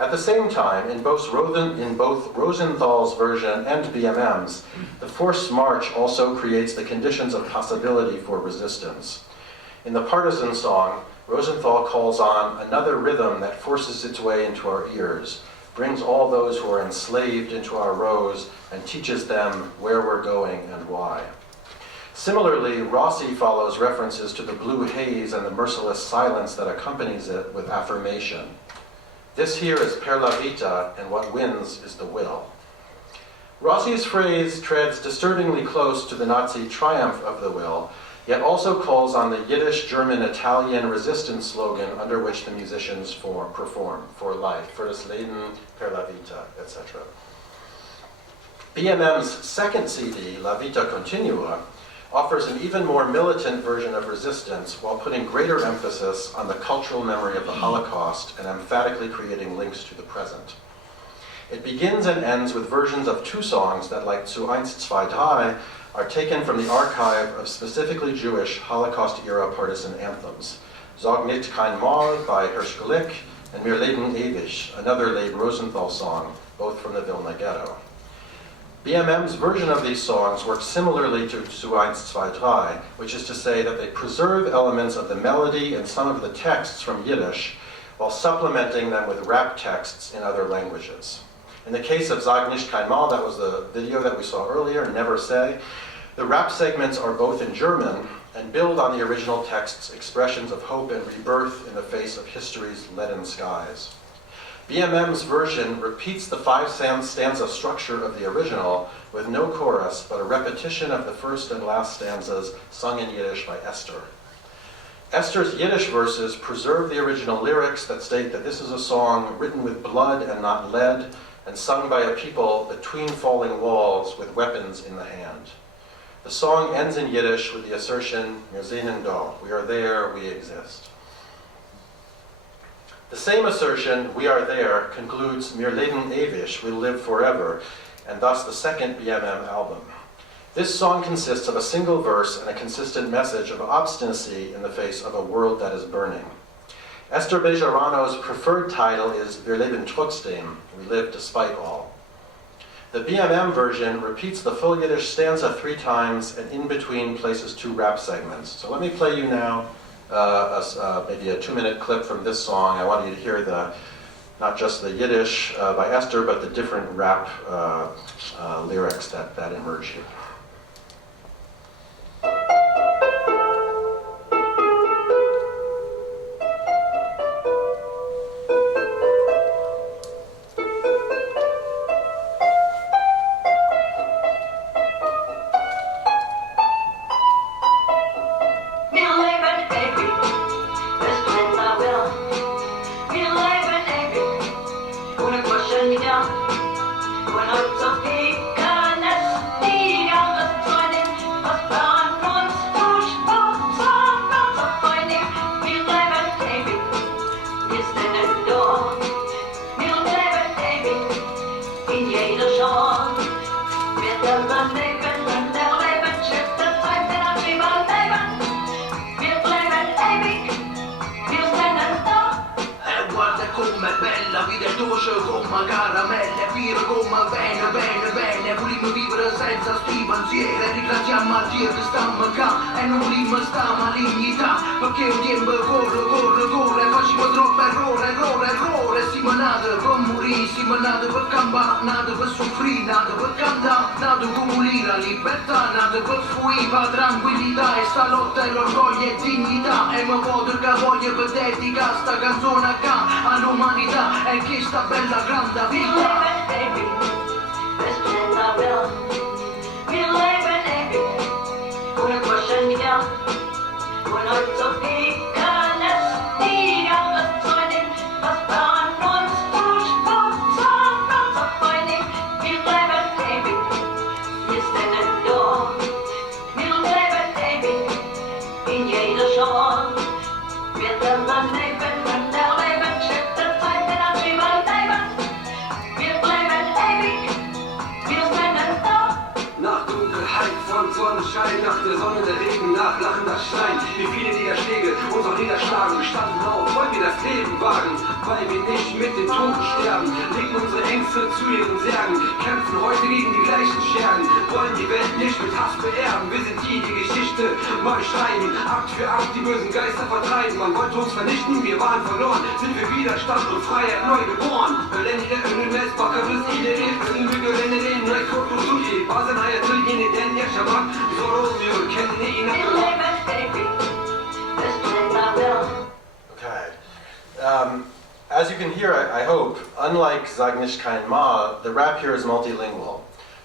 At the same time, in both Rosenthal's version and BMM's, the forced march also creates the conditions of possibility for resistance. In the partisan song, Rosenthal calls on another rhythm that forces its way into our ears, brings all those who are enslaved into our rows, and teaches them where we're going and why. Similarly, Rossi follows references to the blue haze and the merciless silence that accompanies it with affirmation. This here is Per la Vita, and what wins is the will. Rossi's phrase treads disturbingly close to the Nazi triumph of the will, yet also calls on the Yiddish, German, Italian resistance slogan under which the musicians perform, for life, für das Leben, per la vita, etc. BMM's second CD, La Vita Continua, offers an even more militant version of resistance while putting greater emphasis on the cultural memory of the Holocaust and emphatically creating links to the present. It begins and ends with versions of two songs that, like Zu eins, zwei, drei, are taken from the archive of specifically Jewish Holocaust-era partisan anthems. Sag nicht kein Mal by Hirsch Glick and Mir leben ewig, another Leib Rosenthal song, both from the Vilna Ghetto. BMM's version of these songs works similarly to Zu eins, zwei, drei, which is to say that they preserve elements of the melody and some of the texts from Yiddish while supplementing them with rap texts in other languages. In the case of Sag nicht kein Mal, that was the video that we saw earlier, Never Say, the rap segments are both in German and build on the original text's expressions of hope and rebirth in the face of history's leaden skies. BMM's version repeats the five-stanza structure of the original with no chorus, but a repetition of the first and last stanzas sung in Yiddish by Esther. Esther's Yiddish verses preserve the original lyrics that state that this is a song written with blood and not lead, and sung by a people between falling walls with weapons in the hand. The song ends in Yiddish with the assertion, Wir sind da, we are there, we exist. The same assertion, we are there, concludes Mir leben ewig, we'll live forever, and thus the second BMM album. This song consists of a single verse and a consistent message of obstinacy in the face of a world that is burning. Esther Bejarano's preferred title is Wir leben trotzdem, we live despite all. The BMM version repeats the full Yiddish stanza 3 times and in between places 2 rap segments. So let me play you now maybe a 2-minute clip from this song. I want you to hear not just the Yiddish by Esther, but the different rap lyrics that emerge here. Ohne Kuscheln, ja, ohne zu viel, kann es nie Gusce, gomma, caramelle, birra, gomma, bene, bene, bene. Vogliamo vivere senza sti pensieri, ringraziamo a Dio che stiamo qua e non vogliamo stiamo a dignità, perché il tempo corre, corre, corre, facciamo troppo errore, siamo nati per morire, siamo nati per campare, nati per soffrire, nati per cantare, nati per pulire la libertà, nati per fuire la tranquillità e sta lotta e l'orgoglio e dignità, e mi voto che voglio per dedicare sta canzone qua all'umanità e che sta bella grande vita. Wir leben ewig, ohne Question, ja, und Utopie kann es nie anders sein, was an uns durchkommt, uns aufbringen. Wir leben ewig, wir stehen da, wir leben ewig, in jeder Chance, wir werden leben und erleben, schickt der Zeit, den wir leben, wir bleiben ewig, wir stehen da. Nach Dunkelheit von Sonnenschein, nach der Sonne der Regen, nach lachender Stein. Wie viele Niederschläge uns auch niederschlagen, standen auf, wollen wir das Leben wagen, weil wir nicht mit den Toten sterben. Legen unsere Ängste zu ihren Särgen, kämpfen heute gegen die gleichen Schergen, wollen die Welt nicht mit Hass beerben. Wir sind die Geschichte neu schreiben, Akt für Akt die bösen Geister vertreiben. Man wollte uns vernichten, wir waren verloren, sind für Widerstand und Freiheit neu geboren. Ölenide önüne bakarız ileri, ölümü görene değil, ne korkusu ki. Bazen hayatı yeniden yaşamak zor olmuyor, kendine inanmak. Okay. As you can hear, I hope, unlike Sag nicht kein Ma, the rap here is multilingual.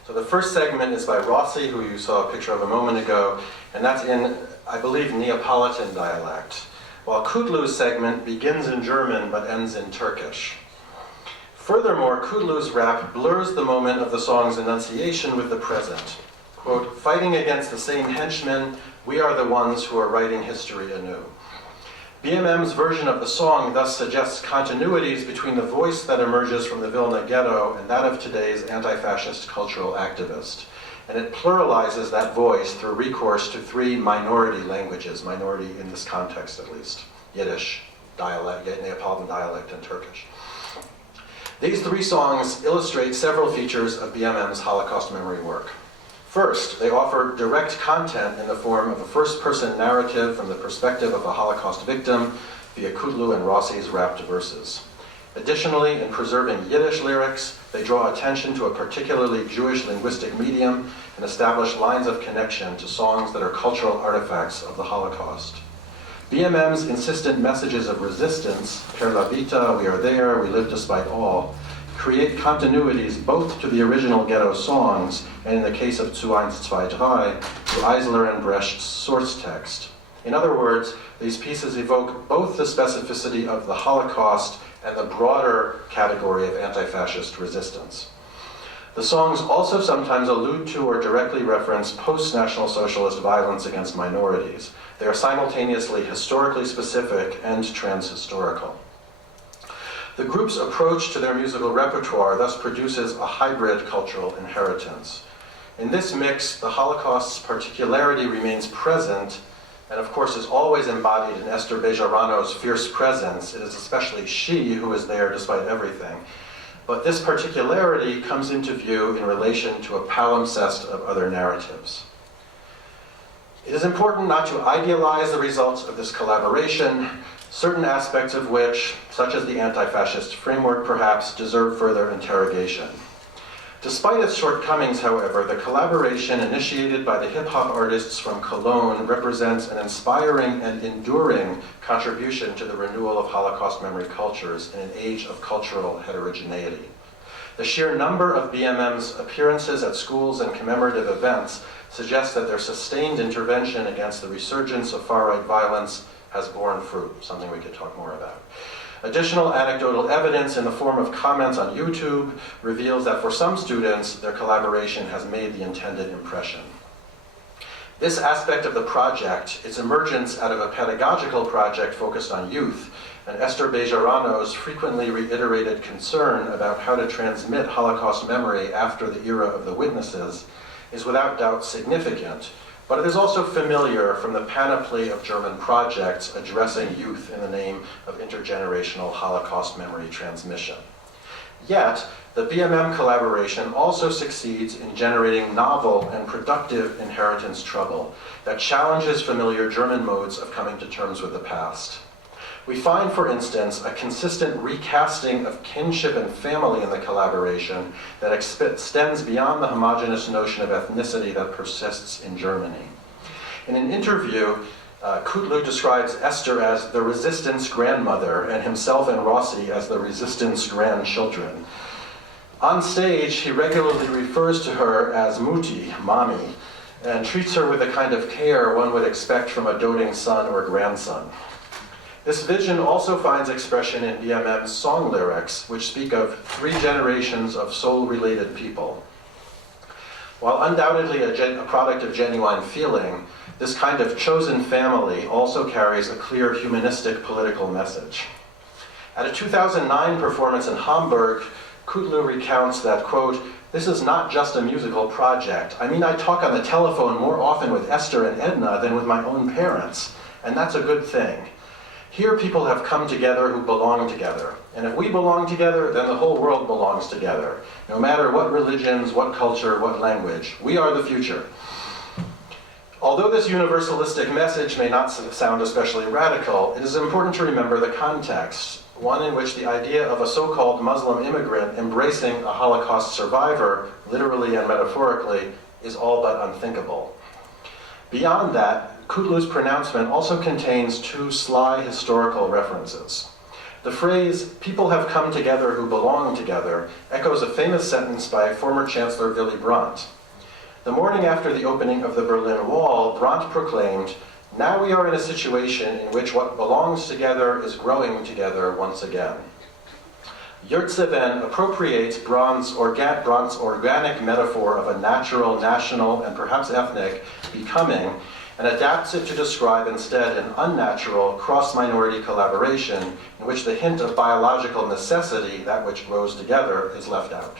So the first segment is by Rossi, who you saw a picture of a moment ago, and that's in, I believe, Neapolitan dialect, while Kutlu's segment begins in German but ends in Turkish. Furthermore, Kutlu's rap blurs the moment of the song's enunciation with the present. Quote, fighting against the same henchmen, we are the ones who are writing history anew. BMM's version of the song thus suggests continuities between the voice that emerges from the Vilna ghetto and that of today's anti-fascist cultural activist. And it pluralizes that voice through recourse to three minority languages, minority in this context at least, Yiddish, dialect, Neapolitan dialect, and Turkish. These three songs illustrate several features of BMM's Holocaust memory work. First, they offer direct content in the form of a first-person narrative from the perspective of a Holocaust victim via Kutlu and Rossi's rapped verses. Additionally, in preserving Yiddish lyrics, they draw attention to a particularly Jewish linguistic medium and establish lines of connection to songs that are cultural artifacts of the Holocaust. BMM's insistent messages of resistance, Per la vita, we are there, we live despite all, create continuities both to the original ghetto songs and, in the case of Zu 1, 2, 3, to Eisler and Brecht's source text. In other words, these pieces evoke both the specificity of the Holocaust and the broader category of anti-fascist resistance. The songs also sometimes allude to or directly reference post-National Socialist violence against minorities. They are simultaneously historically specific and transhistorical. The group's approach to their musical repertoire thus produces a hybrid cultural inheritance. In this mix, the Holocaust's particularity remains present, and of course is always embodied in Esther Bejarano's fierce presence. It is especially she who is there despite everything. But this particularity comes into view in relation to a palimpsest of other narratives. It is important not to idealize the results of this collaboration, certain aspects of which, such as the anti-fascist framework perhaps, deserve further interrogation. Despite its shortcomings, however, the collaboration initiated by the hip-hop artists from Cologne represents an inspiring and enduring contribution to the renewal of Holocaust memory cultures in an age of cultural heterogeneity. The sheer number of BMM's appearances at schools and commemorative events suggests that their sustained intervention against the resurgence of far-right violence has borne fruit, something we could talk more about. Additional anecdotal evidence in the form of comments on YouTube reveals that for some students, their collaboration has made the intended impression. This aspect of the project, its emergence out of a pedagogical project focused on youth, and Esther Bejarano's frequently reiterated concern about how to transmit Holocaust memory after the era of the witnesses, is without doubt significant, but it is also familiar from the panoply of German projects addressing youth in the name of intergenerational Holocaust memory transmission. Yet, the BMM collaboration also succeeds in generating novel and productive inheritance trouble that challenges familiar German modes of coming to terms with the past. We find, for instance, a consistent recasting of kinship and family in the collaboration that extends beyond the homogeneous notion of ethnicity that persists in Germany. In an interview, Kutlu describes Esther as the resistance grandmother and himself and Rossi as the resistance grandchildren. On stage, he regularly refers to her as Mutti, mommy, and treats her with the kind of care one would expect from a doting son or grandson. This vision also finds expression in BMM's song lyrics, which speak of 3 generations of soul-related people. While undoubtedly a product of genuine feeling, this kind of chosen family also carries a clear humanistic political message. At a 2009 performance in Hamburg, Kutlu recounts that, quote, "This is not just a musical project. I mean, I talk on the telephone more often with Esther and Edna than with my own parents, and that's a good thing. Here people have come together who belong together. And if we belong together, then the whole world belongs together. No matter what religions, what culture, what language. We are the future." Although this universalistic message may not sound especially radical, it is important to remember the context, one in which the idea of a so-called Muslim immigrant embracing a Holocaust survivor, literally and metaphorically, is all but unthinkable. Beyond that, Kutlu's pronouncement also contains 2 sly historical references. The phrase, "people have come together who belong together," echoes a famous sentence by former Chancellor Willy Brandt. The morning after the opening of the Berlin Wall, Brandt proclaimed, "Now we are in a situation in which what belongs together is growing together once again." Yurtseven appropriates Brandt's organic metaphor of a natural, national, and perhaps ethnic becoming, and adapts it to describe instead an unnatural, cross-minority collaboration in which the hint of biological necessity, that which grows together, is left out.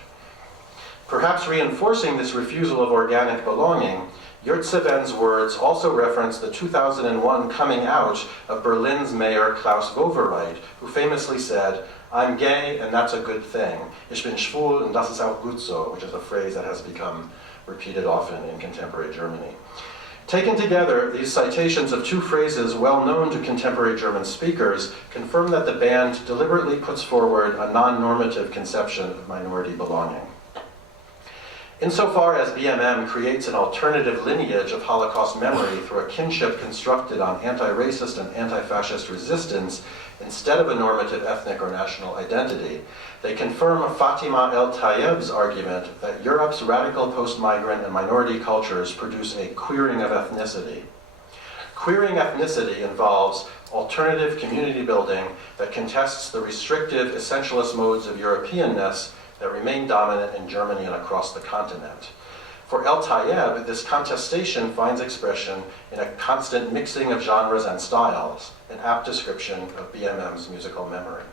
Perhaps reinforcing this refusal of organic belonging, Yurtseven's words also reference the 2001 coming out of Berlin's mayor Klaus Wowereit, who famously said, "I'm gay and that's a good thing. Ich bin schwul und das ist auch gut so," which is a phrase that has become repeated often in contemporary Germany. Taken together, these citations of 2 phrases well known to contemporary German speakers confirm that the band deliberately puts forward a non-normative conception of minority belonging. Insofar as BMM creates an alternative lineage of Holocaust memory through a kinship constructed on anti-racist and anti-fascist resistance instead of a normative ethnic or national identity, they confirm Fatima El-Tayeb's argument that Europe's radical post-migrant and minority cultures produce a queering of ethnicity. Queering ethnicity involves alternative community building that contests the restrictive essentialist modes of Europeanness that remain dominant in Germany and across the continent. For El-Tayeb, this contestation finds expression in a constant mixing of genres and styles, an apt description of BMM's musical memory.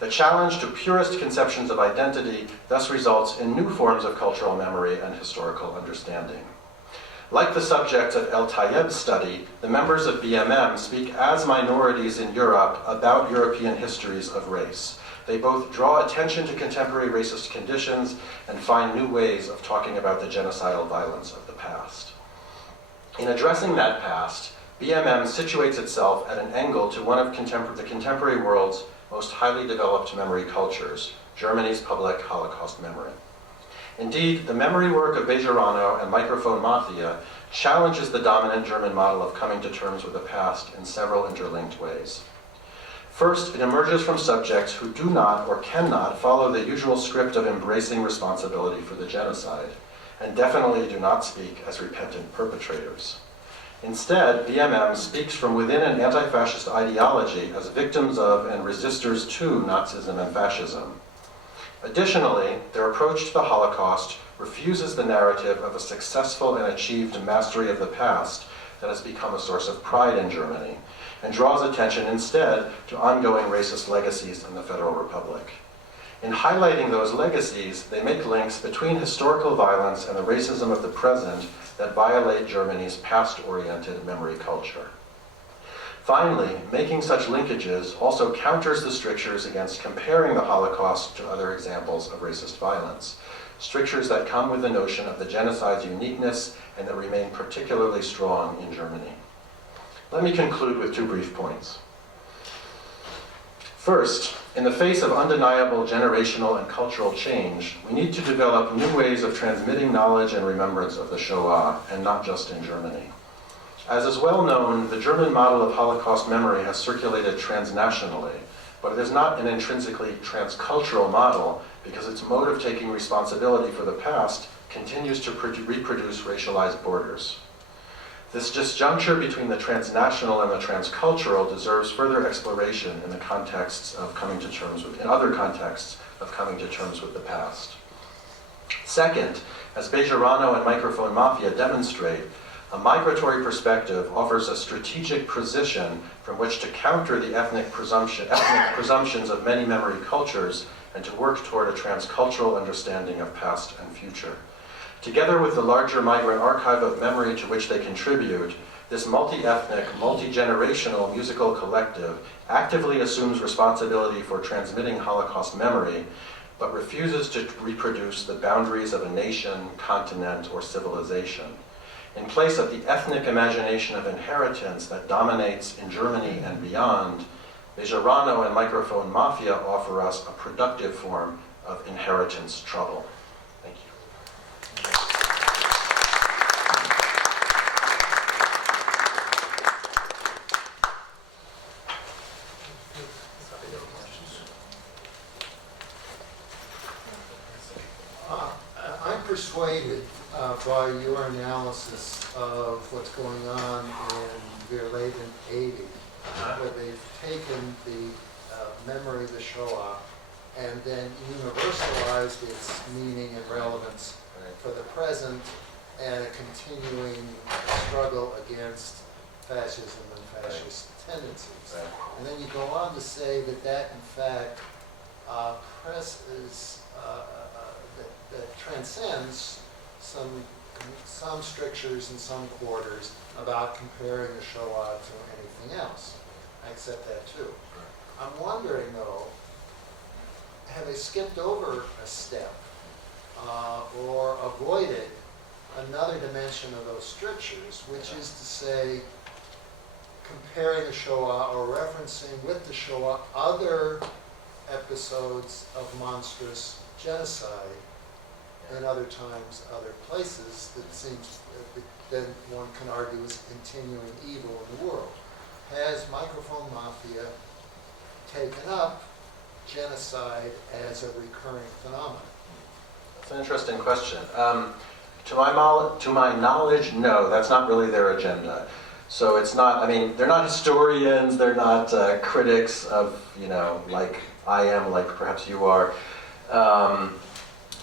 The challenge to purist conceptions of identity thus results in new forms of cultural memory and historical understanding. Like the subjects of El-Tayeb's study, the members of BMM speak as minorities in Europe about European histories of race. They both draw attention to contemporary racist conditions and find new ways of talking about the genocidal violence of the past. In addressing that past, BMM situates itself at an angle to one of the contemporary world's most highly developed memory cultures, Germany's public Holocaust memory. Indeed, the memory work of Bejarano and Microphone Mafia challenges the dominant German model of coming to terms with the past in several interlinked ways. First, it emerges from subjects who do not or cannot follow the usual script of embracing responsibility for the genocide, and definitely do not speak as repentant perpetrators. Instead, BMM speaks from within an anti-fascist ideology as victims of and resistors to Nazism and fascism. Additionally, their approach to the Holocaust refuses the narrative of a successful and achieved mastery of the past that has become a source of pride in Germany, and draws attention instead to ongoing racist legacies in the Federal Republic. In highlighting those legacies, they make links between historical violence and the racism of the present that violate Germany's past-oriented memory culture. Finally, making such linkages also counters the strictures against comparing the Holocaust to other examples of racist violence, strictures that come with the notion of the genocide's uniqueness and that remain particularly strong in Germany. Let me conclude with 2 brief points. First, in the face of undeniable generational and cultural change, we need to develop new ways of transmitting knowledge and remembrance of the Shoah, and not just in Germany. As is well known, the German model of Holocaust memory has circulated transnationally, but it is not an intrinsically transcultural model because its mode of taking responsibility for the past continues to reproduce racialized borders. This disjuncture between the transnational and the transcultural deserves further exploration in the contexts of coming to terms with, in other contexts of coming to terms with the past. Second, as Bejarano and Microphone Mafia demonstrate, a migratory perspective offers a strategic position from which to counter the ethnic presumptions of many memory cultures and to work toward a transcultural understanding of past and future. Together with the larger migrant archive of memory to which they contribute, this multi-ethnic, multi-generational musical collective actively assumes responsibility for transmitting Holocaust memory, but refuses to reproduce the boundaries of a nation, continent, or civilization. In place of the ethnic imagination of inheritance that dominates in Germany and beyond, Bejarano and Microphone Mafia offer us a productive form of inheritance trouble. Thank you. I'm persuaded by your analysis of what's going on in their late 80s, where they've taken the memory of the Shoah and then universalized its meaning and relevance for the present and a continuing struggle against fascism and fascist tendencies. And then you go on to say that in fact that transcends some strictures and some quarters about comparing the Shoah to anything else. I accept that too. I'm wondering though, have they skipped over a step or avoided another dimension of those strictures, which is to say comparing the Shoah or referencing with the Shoah other episodes of monstrous genocide and other times, other places that seems that one can argue is continuing evil in the world. Has Microphone Mafia taken up genocide as a recurring phenomenon? That's an interesting question. To my knowledge, no, that's not really their agenda. So it's not, I mean, they're not historians, they're not critics of, like I am, like perhaps you are.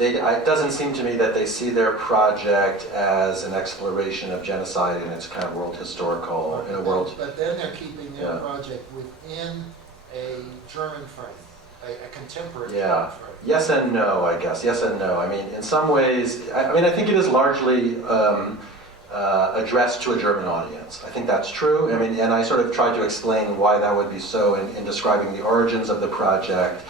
It doesn't seem to me that they see their project as an exploration of genocide in its kind of world historical, in a world. But then they're keeping their project within a German frame, a contemporary German frame. Yes and no, I guess. Yes and no. I mean, in some ways, I think it is largely addressed to a German audience. I think that's true. I mean, and I sort of tried to explain why that would be so in describing the origins of the project.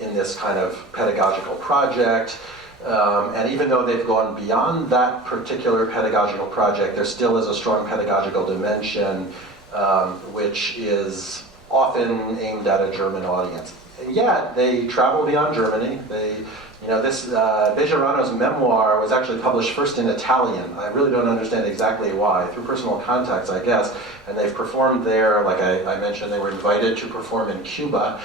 In this kind of pedagogical project. And even though they've gone beyond that particular pedagogical project, there still is a strong pedagogical dimension, which is often aimed at a German audience. And yet, they travel beyond Germany. This Bejarano's memoir was actually published first in Italian. I really don't understand exactly why, through personal contacts, I guess. And they've performed there, like I mentioned, they were invited to perform in Cuba.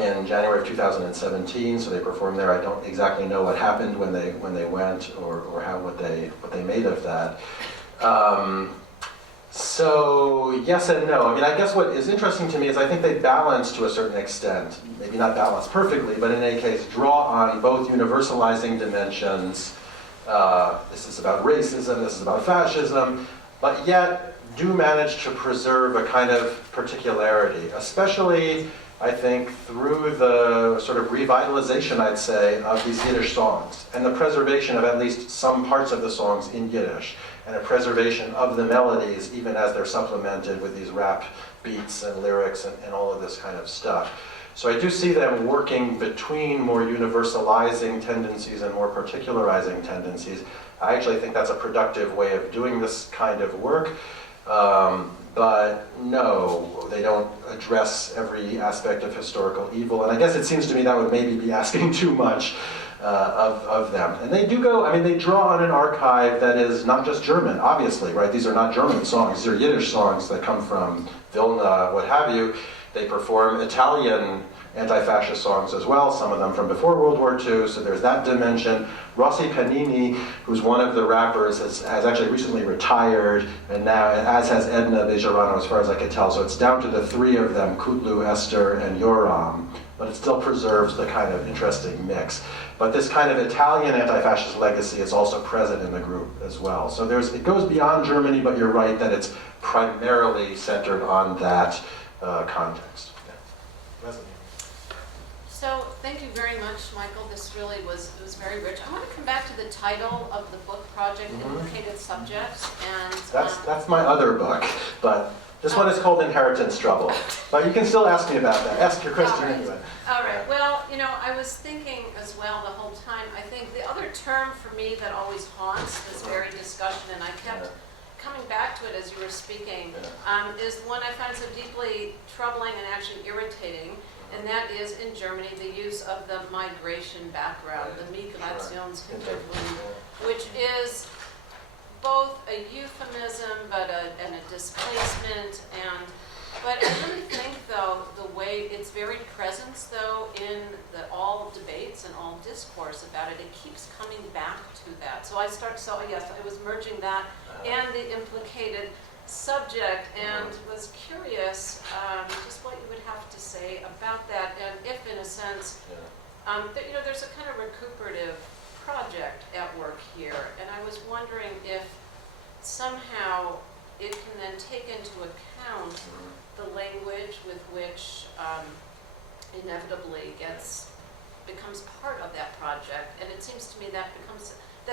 In January of 2017, so they performed there. I don't exactly know what happened when they went, or what they made of that. So yes and no. I mean, I guess what is interesting to me is I think they balance to a certain extent, maybe not balance perfectly, but in any case draw on both universalizing dimensions. This is about racism, this is about fascism, but yet do manage to preserve a kind of particularity, especially I think, through the sort of revitalization, I'd say, of these Yiddish songs, and the preservation of at least some parts of the songs in Yiddish, and a preservation of the melodies, even as they're supplemented with these rap beats and lyrics and all of this kind of stuff. So I do see them working between more universalizing tendencies and more particularizing tendencies. I actually think that's a productive way of doing this kind of work. But no, they don't address every aspect of historical evil. And I guess it seems to me that would maybe be asking too much of them. And they do go, I mean, they draw on an archive that is not just German, obviously, right? These are not German songs. These are Yiddish songs that come from Vilna, what have you. They perform Italian anti-fascist songs as well, some of them from before World War II, so there's that dimension. Rossi Panini, who's one of the rappers, has actually recently retired, and now, as has Edna Bejarano, as far as I can tell, so it's down to the three of them, Kutlu, Esther, and Yoram, but it still preserves the kind of interesting mix. But this kind of Italian anti-fascist legacy is also present in the group as well. So it goes beyond Germany, but you're right that it's primarily centered on that context. Yeah. Leslie. So thank you very much, Michael. This really it was very rich. I want to come back to the title of the book project, Implicated Subjects, and that's my other book, but this one is called Inheritance Trouble. But you can still ask me about that. Ask your question anyway. All right. Well, you know, I was thinking as well the whole time. I think the other term for me that always haunts this very discussion, and I kept coming back to it as you were speaking, is one I find so deeply troubling and actually irritating. And that is, in Germany, the use of the migration background, the Migrationshintergrund, which is both a euphemism and a displacement. But I really think, though, the way its very presence, though, in all debates and all discourse about it, it keeps coming back to that. So yes, I was merging that and the implicated subject, and was curious just what you would have to say about that, and if, in a sense, there's a kind of recuperative project at work here, and I was wondering if somehow it can then take into account the language with which inevitably becomes part of that project, and it seems to me that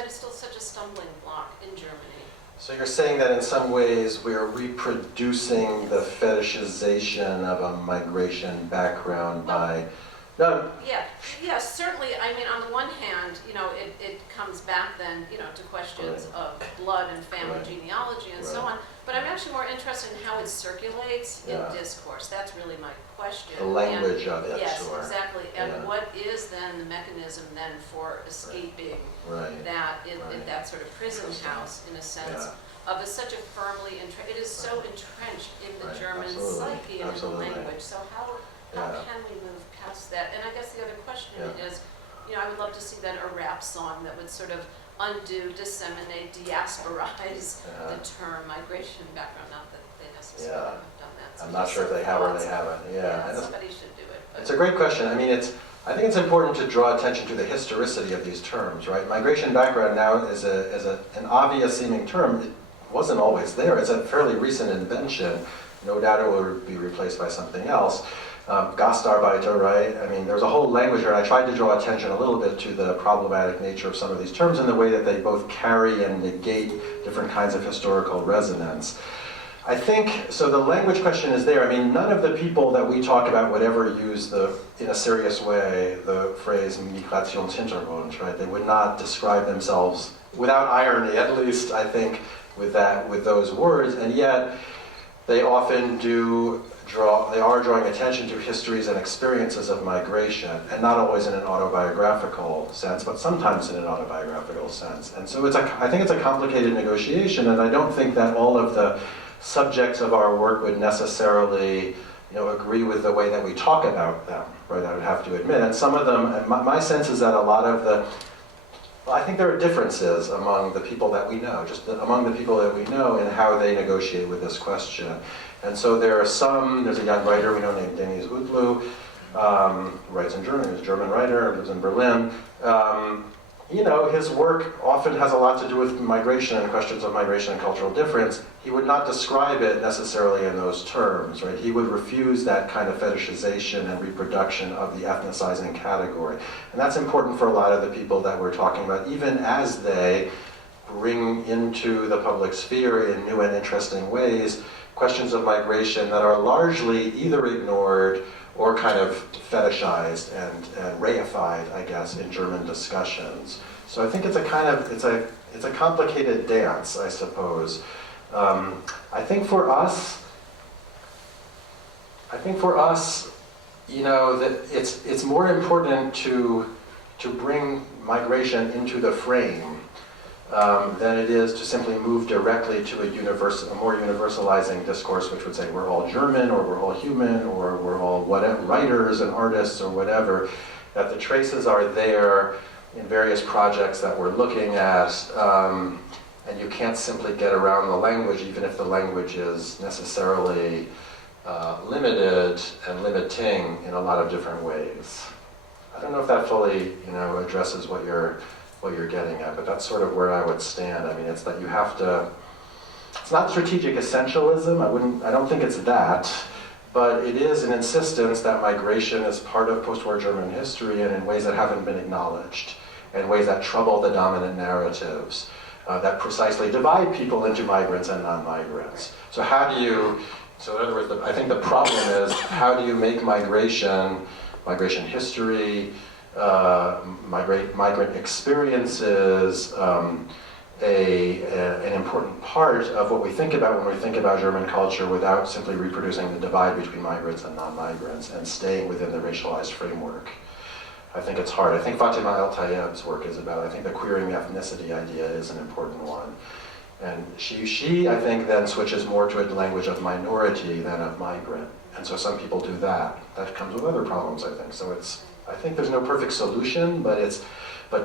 is still such a stumbling block in Germany. So you're saying that in some ways we are reproducing the fetishization of a migration background by... No. Yeah, certainly. I mean, on the one hand, it comes back then, to questions of blood and family genealogy and so on. But I'm actually more interested in how it circulates in discourse. That's really my question. The language of it, yes, sure. Exactly. And what is then the mechanism then for escaping that in that sort of prison house, in a sense, of such a firmly it is so entrenched in the German psyche and in the language. So how can we move past that? And I guess the other question is, I would love to see then a rap song that would sort of undo, disseminate, diasporize the term migration background. Not that they necessarily have done that. So I'm not sure if they have or they haven't. Somebody should do it. It's a great question. I mean, I think it's important to draw attention to the historicity of these terms, right? Migration background now is an obvious seeming term. It wasn't always there. It's a fairly recent invention. No doubt it will be replaced by something else. Gastarbeiter, right? I mean, there's a whole language here, and I tried to draw attention a little bit to the problematic nature of some of these terms and the way that they both carry and negate different kinds of historical resonance. I think, so the language question is there. I mean, none of the people that we talk about would ever use in a serious way, the phrase Migrationshintergrund, right? They would not describe themselves, without irony, at least, I think, with those words, and yet they often they are drawing attention to histories and experiences of migration, and not always in an autobiographical sense, but sometimes in an autobiographical sense. And so I think it's a complicated negotiation, and I don't think that all of the subjects of our work would necessarily agree with the way that we talk about them, right? I would have to admit. And some of them, and my sense is that a lot of I think there are differences among the people that we know, among the people that we know in how they negotiate with this question. And so there's a young writer we know named Denise Udlu, writes in German, he's a German writer, lives in Berlin. you know, his work often has a lot to do with migration and questions of migration and cultural difference. He would not describe it necessarily in those terms, right? He would refuse that kind of fetishization and reproduction of the ethnicizing category. And that's important for a lot of the people that we're talking about, even as they bring into the public sphere in new and interesting ways questions of migration that are largely either ignored or kind of fetishized and reified, I guess, in German discussions. So I think it's a kind of, it's a complicated dance, I suppose. I think for us, you know, that it's more important to bring migration into the frame than it is to simply move directly to a more universalizing discourse, which would say we're all German, or we're all human, or we're all whatever, writers and artists or whatever, that the traces are there in various projects that we're looking at, and you can't simply get around the language, even if the language is necessarily limited and limiting in a lot of different ways. I don't know if that fully, you know, addresses what you're getting at, but that's sort of where I would stand. I mean, it's that you have to, it's not strategic essentialism, I don't think it's that, but it is an insistence that migration is part of post-war German history and in ways that haven't been acknowledged, in ways that trouble the dominant narratives, that precisely divide people into migrants and non-migrants. So how do you, so in other words, I think the problem is, how do you make migration history, migrant experiences, an important part of what we think about when we think about German culture without simply reproducing the divide between migrants and non-migrants and staying within the racialized framework. I think it's hard. I think Fatima El-Tayyeb's work is about, I think the queering ethnicity idea is an important one. And she, I think, then switches more to a language of minority than of migrant. And so some people do that. That comes with other problems, I think. So I think there's no perfect solution, but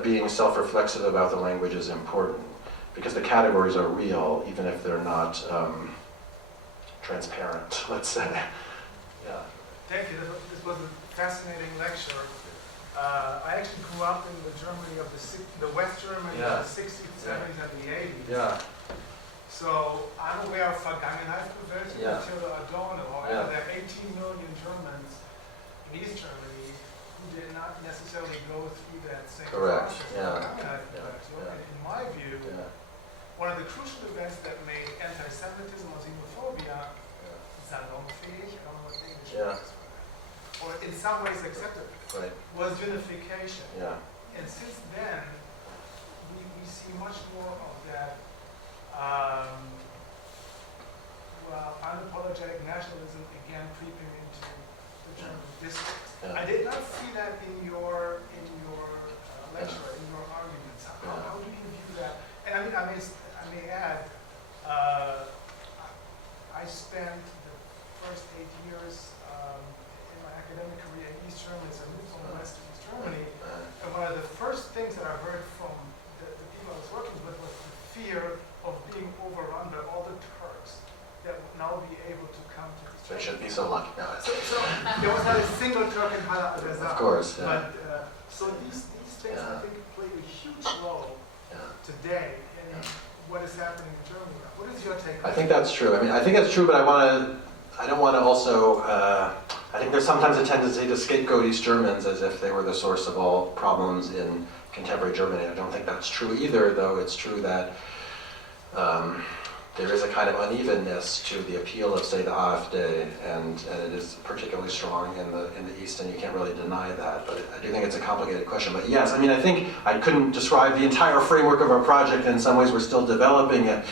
being self-reflexive about the language is important, because the categories are real, even if they're not transparent, let's say. Yeah. Thank you. This was a fascinating lecture. I actually grew up in the Germany of the West Germany of the 60s, 70s, and the 80s. Yeah. So I'm aware of Vergangenheitsbewältigung until Adorno. However, there are 18 million Germans in East Germany who did not necessarily go through that same process. In my view, one of the crucial events that made anti-Semitism or xenophobia salonfähig, I don't know what the English word is for that, or in some ways accepted, was unification. And since then, we see much more of that unapologetic nationalism again creeping into the German discourse. I did not see that in your lecture, in your arguments. How do you view that? And I mean, I may add, I spent the first 8 years in my academic career in East Germany, so I moved from West to East Germany, and one of the first things that I heard from the people I was working with was the fear of being overrun by all the Turks that would now be able to come to East Germany. They should be so lucky. No, so there was not a single Turk in Hala al-Ghazal. Of course, But so these things I think play a huge role today in what is happening in Germany. What is your take on that? I think that's true. I mean, I think that's true, but I don't want to also, I think there's sometimes a tendency to scapegoat East Germans as if they were the source of all problems in contemporary Germany. I don't think that's true either, though it's true that there is a kind of unevenness to the appeal of, say, the AfD, and it is particularly strong in the East, and you can't really deny that. But I do think it's a complicated question. But yes, I mean, I think I couldn't describe the entire framework of our project. In some ways, we're still developing it.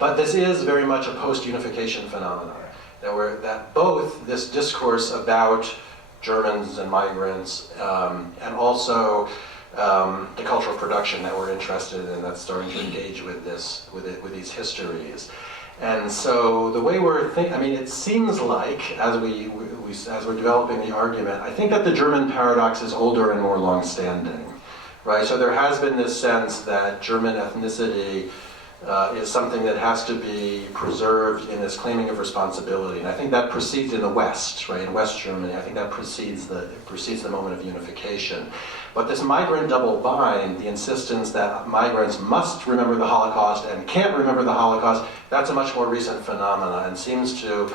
But this is very much a post-unification phenomenon. That both this discourse about Germans and migrants, and also the cultural production that we're interested in, that's starting to engage with these histories. And so the way we're thinking, I mean, it seems like, as we're developing the argument, I think that the German paradox is older and more long-standing, right? So there has been this sense that German ethnicity is something that has to be preserved in this claiming of responsibility. And I think that precedes in the West, right? In West Germany, I think that precedes the moment of unification. But this migrant double bind, the insistence that migrants must remember the Holocaust and can't remember the Holocaust, that's a much more recent phenomenon and seems to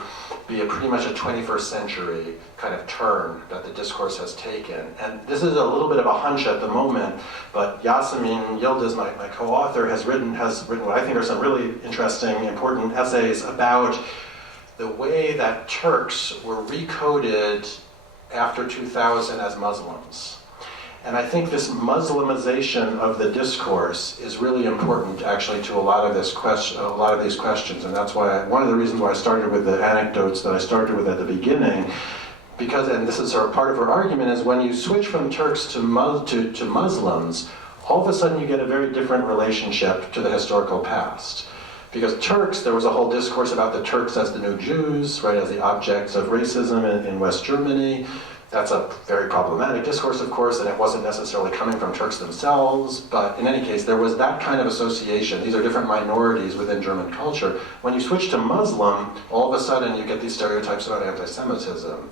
be pretty much a 21st century kind of turn that the discourse has taken. And this is a little bit of a hunch at the moment, but Yasemin Yildiz, my co-author, has written what I think are some really interesting, important essays about the way that Turks were recoded after 2000 as Muslims. And I think this Muslimization of the discourse is really important, actually, to a lot of these questions, and that's why one of the reasons why I started with the anecdotes that I started with at the beginning, because, and this is sort of part of our argument, is when you switch from Turks to Muslims, all of a sudden you get a very different relationship to the historical past. Because Turks, there was a whole discourse about the Turks as the new Jews, right, as the objects of racism in West Germany. That's a very problematic discourse, of course, and it wasn't necessarily coming from Turks themselves, but in any case, there was that kind of association. These are different minorities within German culture. When you switch to Muslim, all of a sudden you get these stereotypes about anti-Semitism,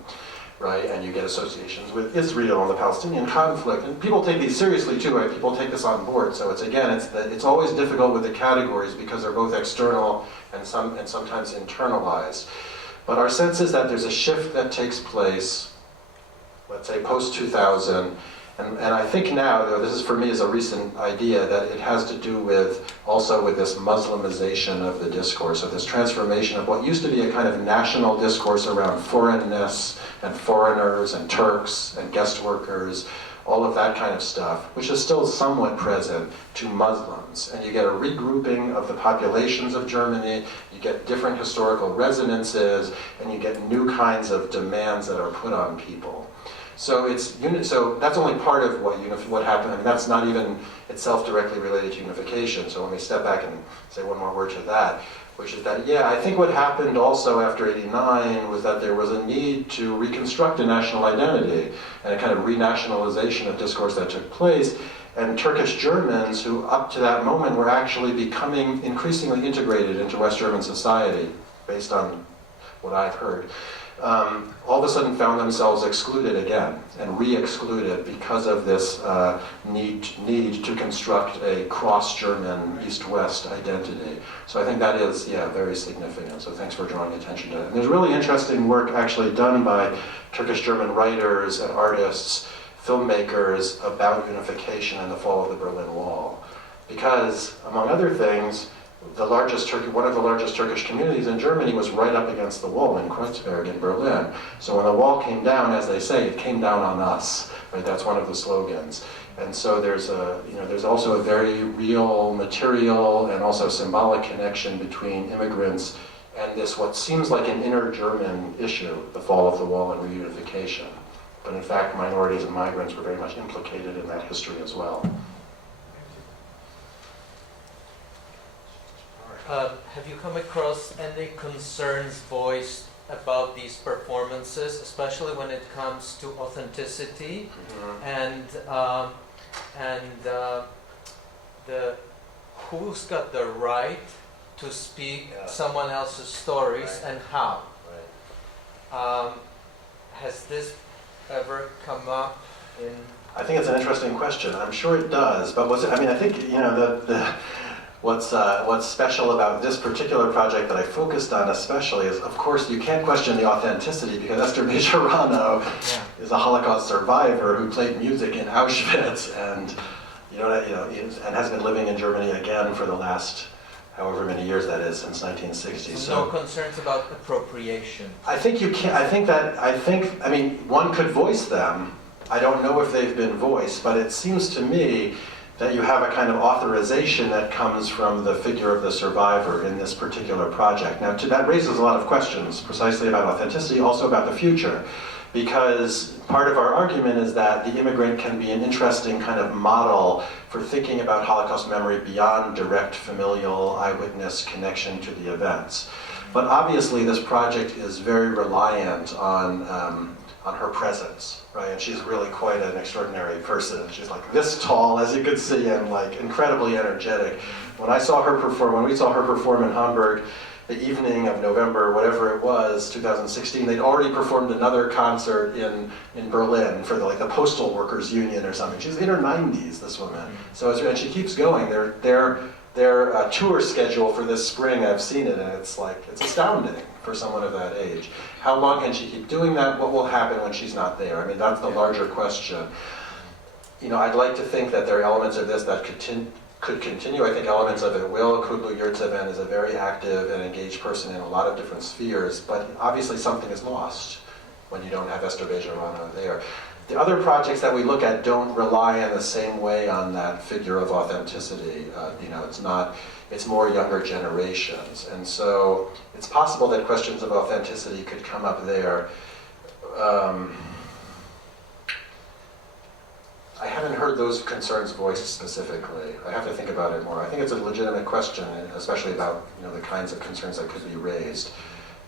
right? And you get associations with Israel and the Palestinian conflict. And people take these seriously too, right? People take this on board. So it's always difficult with the categories because they're both external and sometimes internalized. But our sense is that there's a shift that takes place, let's say post-2000, and I think now, though this is for me is a recent idea, that it has to do with also with this Muslimization of the discourse, of this transformation of what used to be a kind of national discourse around foreignness and foreigners and Turks and guest workers, all of that kind of stuff, which is still somewhat present, to Muslims. And you get a regrouping of the populations of Germany, you get different historical resonances, and you get new kinds of demands that are put on people. So that's only part of what happened. I mean, that's not even itself directly related to unification. So let me step back and say one more word to that, which is that, yeah, I think what happened also after '89 was that there was a need to reconstruct a national identity and a kind of renationalization of discourse that took place. And Turkish Germans, who up to that moment were actually becoming increasingly integrated into West German society, based on what I've heard, all of a sudden found themselves excluded again and re-excluded because of this need to construct a cross-German East-West identity. So I think that is, very significant. So thanks for drawing attention to it. And there's really interesting work actually done by Turkish German writers and artists, filmmakers, about unification and the fall of the Berlin Wall. Because, among other things, one of the largest Turkish communities in Germany was right up against the wall in Kreuzberg in Berlin. So when the wall came down, as they say, it came down on us. Right? That's one of the slogans. And so there's also a very real, material, and also symbolic connection between immigrants and this what seems like an inner German issue, the fall of the wall and reunification. But in fact, minorities and migrants were very much implicated in that history as well. Have you come across any concerns voiced about these performances, especially when it comes to authenticity and the who's got the right to speak someone else's stories and how? Right. Has this ever come up in? I think it's an interesting question. I'm sure it does, but I think what's special about this particular project that I focused on especially is, of course, you can't question the authenticity because Esther Bejarano is a Holocaust survivor who played music in Auschwitz and and has been living in Germany again for the last however many years that is, since 1960. So no concerns about appropriation. I think you can. I mean, one could voice them. I don't know if they've been voiced, but it seems to me that you have a kind of authorization that comes from the figure of the survivor in this particular project. Now, that raises a lot of questions, precisely about authenticity, also about the future, because part of our argument is that the immigrant can be an interesting kind of model for thinking about Holocaust memory beyond direct familial eyewitness connection to the events. But obviously, this project is very reliant on her presence, right? And she's really quite an extraordinary person. She's like this tall, as you could see, and like incredibly energetic. When we saw her perform in Hamburg, the evening of November, whatever it was, 2016, they'd already performed another concert in Berlin for the Postal Workers Union or something. She's in her 90s, this woman. So and she keeps going. Their tour schedule for this spring, I've seen it, and it's astounding for someone of that age. How long can she keep doing that? What will happen when she's not there? I mean, that's the larger question. I'd like to think that there are elements of this that could continue. I think elements of it will. Kudlu-Yurtseven is a very active and engaged person in a lot of different spheres, but obviously something is lost when you don't have Esther Bejarano there. The other projects that we look at don't rely in the same way on that figure of authenticity. It's more younger generations. And so it's possible that questions of authenticity could come up there. I haven't heard those concerns voiced specifically. I have to think about it more. I think it's a legitimate question, especially about the kinds of concerns that could be raised.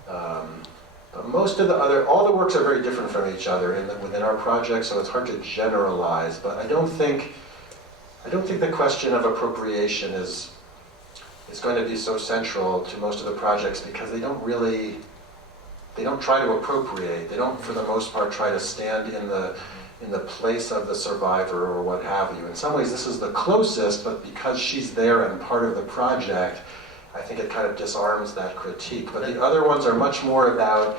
But most of all the works are very different from each other within our project, so it's hard to generalize. But I don't think the question of appropriation is going to be so central to most of the projects because they don't try to appropriate. They don't, for the most part, try to stand in the place of the survivor or what have you. In some ways, this is the closest, but because she's there and part of the project, I think it kind of disarms that critique. But the other ones are much more about,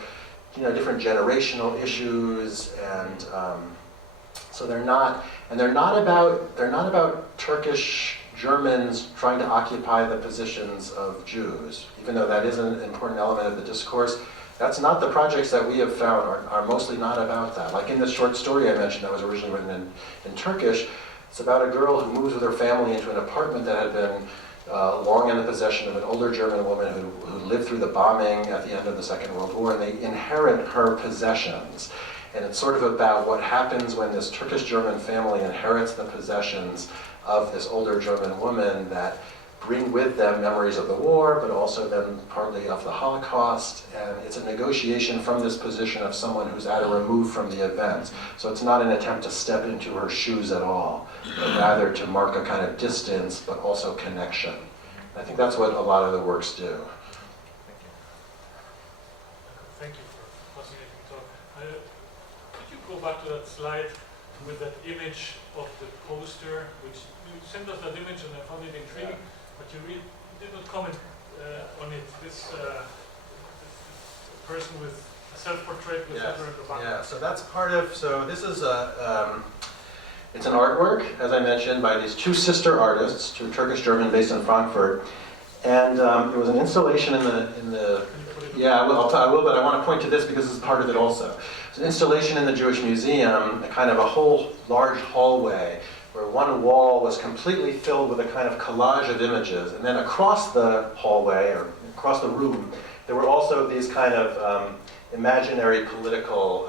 different generational issues, and so they're not about Turkish Germans trying to occupy the positions of Jews, even though that is an important element of the discourse. That's not the projects that we have found are mostly not about that. Like in this short story I mentioned that was originally written in Turkish, it's about a girl who moves with her family into an apartment that had been long in the possession of an older German woman who lived through the bombing at the end of the Second World War, and they inherit her possessions. And it's sort of about what happens when this Turkish-German family inherits the possessions of this older German woman that bring with them memories of the war, but also then partly of the Holocaust. And it's a negotiation from this position of someone who's at a remove from the events. So it's not an attempt to step into her shoes at all, but rather to mark a kind of distance, but also connection. I think that's what a lot of the works do. Thank you for a fascinating talk. Could you go back to that slide with that image of the poster, which you sent us that image and I found it intriguing. Yeah. But you did not comment on it. This person with a self-portrait with Hitler in the background. Yeah, so that's part of, so this is it's an artwork, as I mentioned, by these two sister artists, two Turkish-German based in Frankfurt. And it was an installation in the yeah, I will, but I want to point to this because it's part of it also. It's an installation in the Jewish Museum, a kind of a whole large hallway where one wall was completely filled with a kind of collage of images, and then across the hallway, or across the room, there were also these kind of imaginary political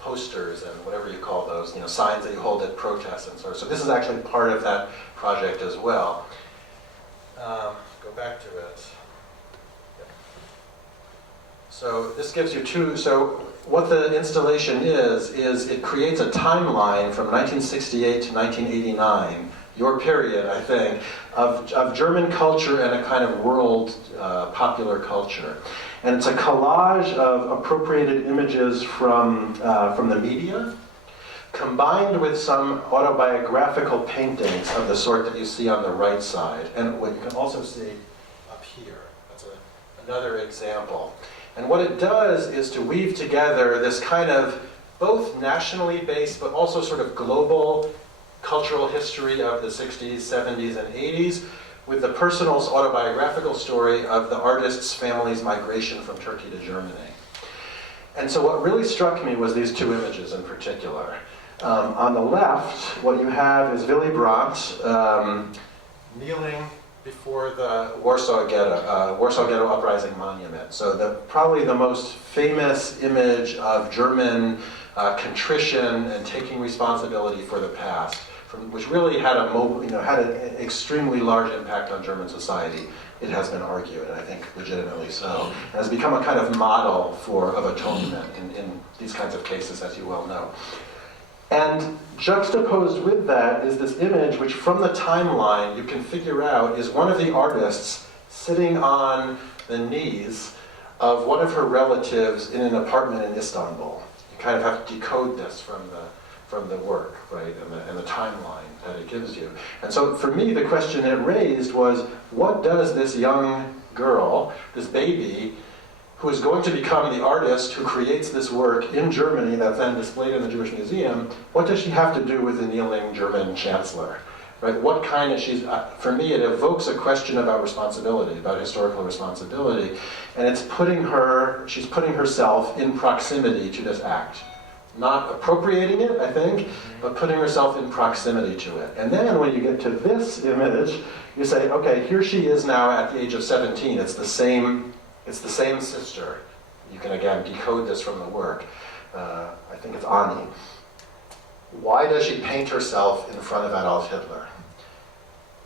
posters and whatever you call those, signs that you hold at protests and sort of. So this is actually part of that project as well. Go back to it. So this gives you so what the installation is it creates a timeline from 1968 to 1989, your period, I think, of German culture and a kind of world popular culture. And it's a collage of appropriated images from the media, combined with some autobiographical paintings of the sort that you see on the right side. And what you can also see up here, that's another example. And what it does is to weave together this kind of both nationally based but also sort of global cultural history of the 60s, 70s, and 80s with the personal autobiographical story of the artist's family's migration from Turkey to Germany. And so what really struck me was these two images in particular. On the left, what you have is Willy Brandt kneeling before the Warsaw Ghetto Uprising Monument. So probably the most famous image of German contrition and taking responsibility for the past, which really had had an extremely large impact on German society. It has been argued, and I think legitimately so. It has become a kind of model of atonement in these kinds of cases, as you well know. And juxtaposed with that is this image which from the timeline you can figure out is one of the artists sitting on the knees of one of her relatives in an apartment in Istanbul. You kind of have to decode this from the work, right, and the timeline that it gives you. And so for me, the question it raised was, what does this young girl, this baby, who is going to become the artist who creates this work in Germany that's then displayed in the Jewish Museum, what does she have to do with the kneeling German chancellor? Right? What kind of, for me, it evokes a question about responsibility, about historical responsibility, and she's putting herself in proximity to this act. Not appropriating it, I think, but putting herself in proximity to it. And then when you get to this image, you say, okay, here she is now at the age of 17. It's the same sister. You can, again, decode this from the work. I think it's Annie. Why does she paint herself in front of Adolf Hitler?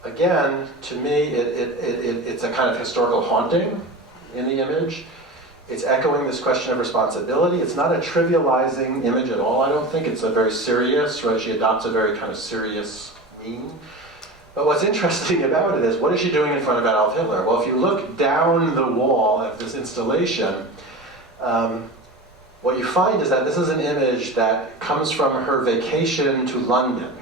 Again, to me, it's a kind of historical haunting in the image. It's echoing this question of responsibility. It's not a trivializing image at all, I don't think. It's a very serious, right? She adopts a very kind of serious mien. But what's interesting about it is, what is she doing in front of Adolf Hitler? Well, if you look down the wall at this installation, what you find is that this is an image that comes from her vacation to London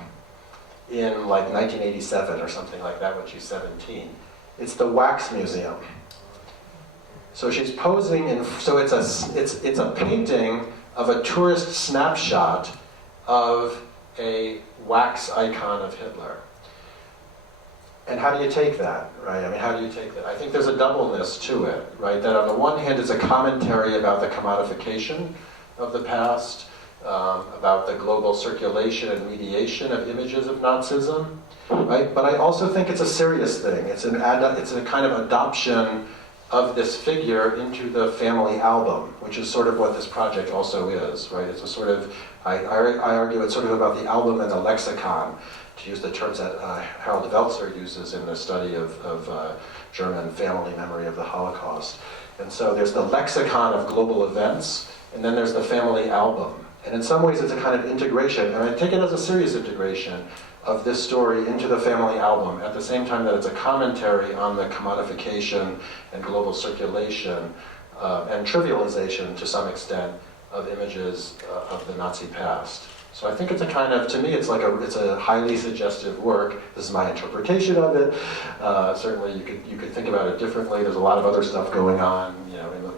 in like 1987 or something like that when she's 17. It's the Wax Museum. So she's posing in, so it's a painting of a tourist snapshot of a wax icon of Hitler. And how do you take that, right? I mean, how do you take that? I think there's a doubleness to it, right? That on the one hand, it's a commentary about the commodification of the past, about the global circulation and mediation of images of Nazism, right? But I also think it's a serious thing. It's a kind of adoption of this figure into the family album, which is sort of what this project also is, right? It's a sort of, I argue it's sort of about the album and the lexicon, to use the terms that Harold Wexler uses in the study of German family memory of the Holocaust. And so there's the lexicon of global events, and then there's the family album. And in some ways it's a kind of integration, and I take it as a serious integration of this story into the family album, at the same time that it's a commentary on the commodification and global circulation and trivialization, to some extent, of images of the Nazi past. So I think it's a kind of, to me, it's a highly suggestive work. This is my interpretation of it. Certainly, you could think about it differently. There's a lot of other stuff going on,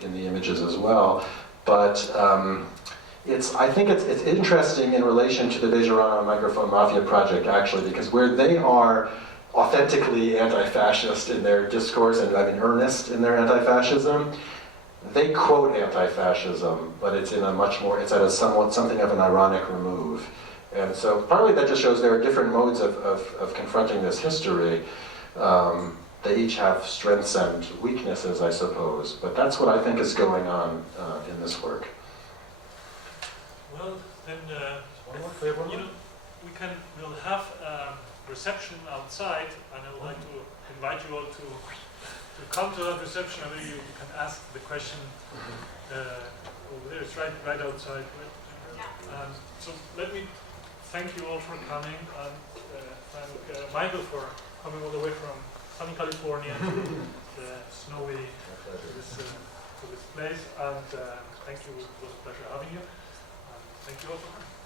in the images as well. But I think it's interesting in relation to the Bejarano Microphone Mafia project, actually, because where they are authentically anti-fascist in their discourse and earnest in their anti-fascism, they quote anti-fascism, but it's at something of an ironic remove. And so partly that just shows there are different modes of confronting this history. They each have strengths and weaknesses, I suppose, but that's what I think is going on in this work. Well, then we'll have a reception outside, and I would like to invite you all to come to that reception, and you can ask the question over there. It's right outside. Right? So let me thank you all for coming, and thank Michael for coming all the way from sunny California to the snowy to this place. And thank you. It was a pleasure having you. And thank you all for coming.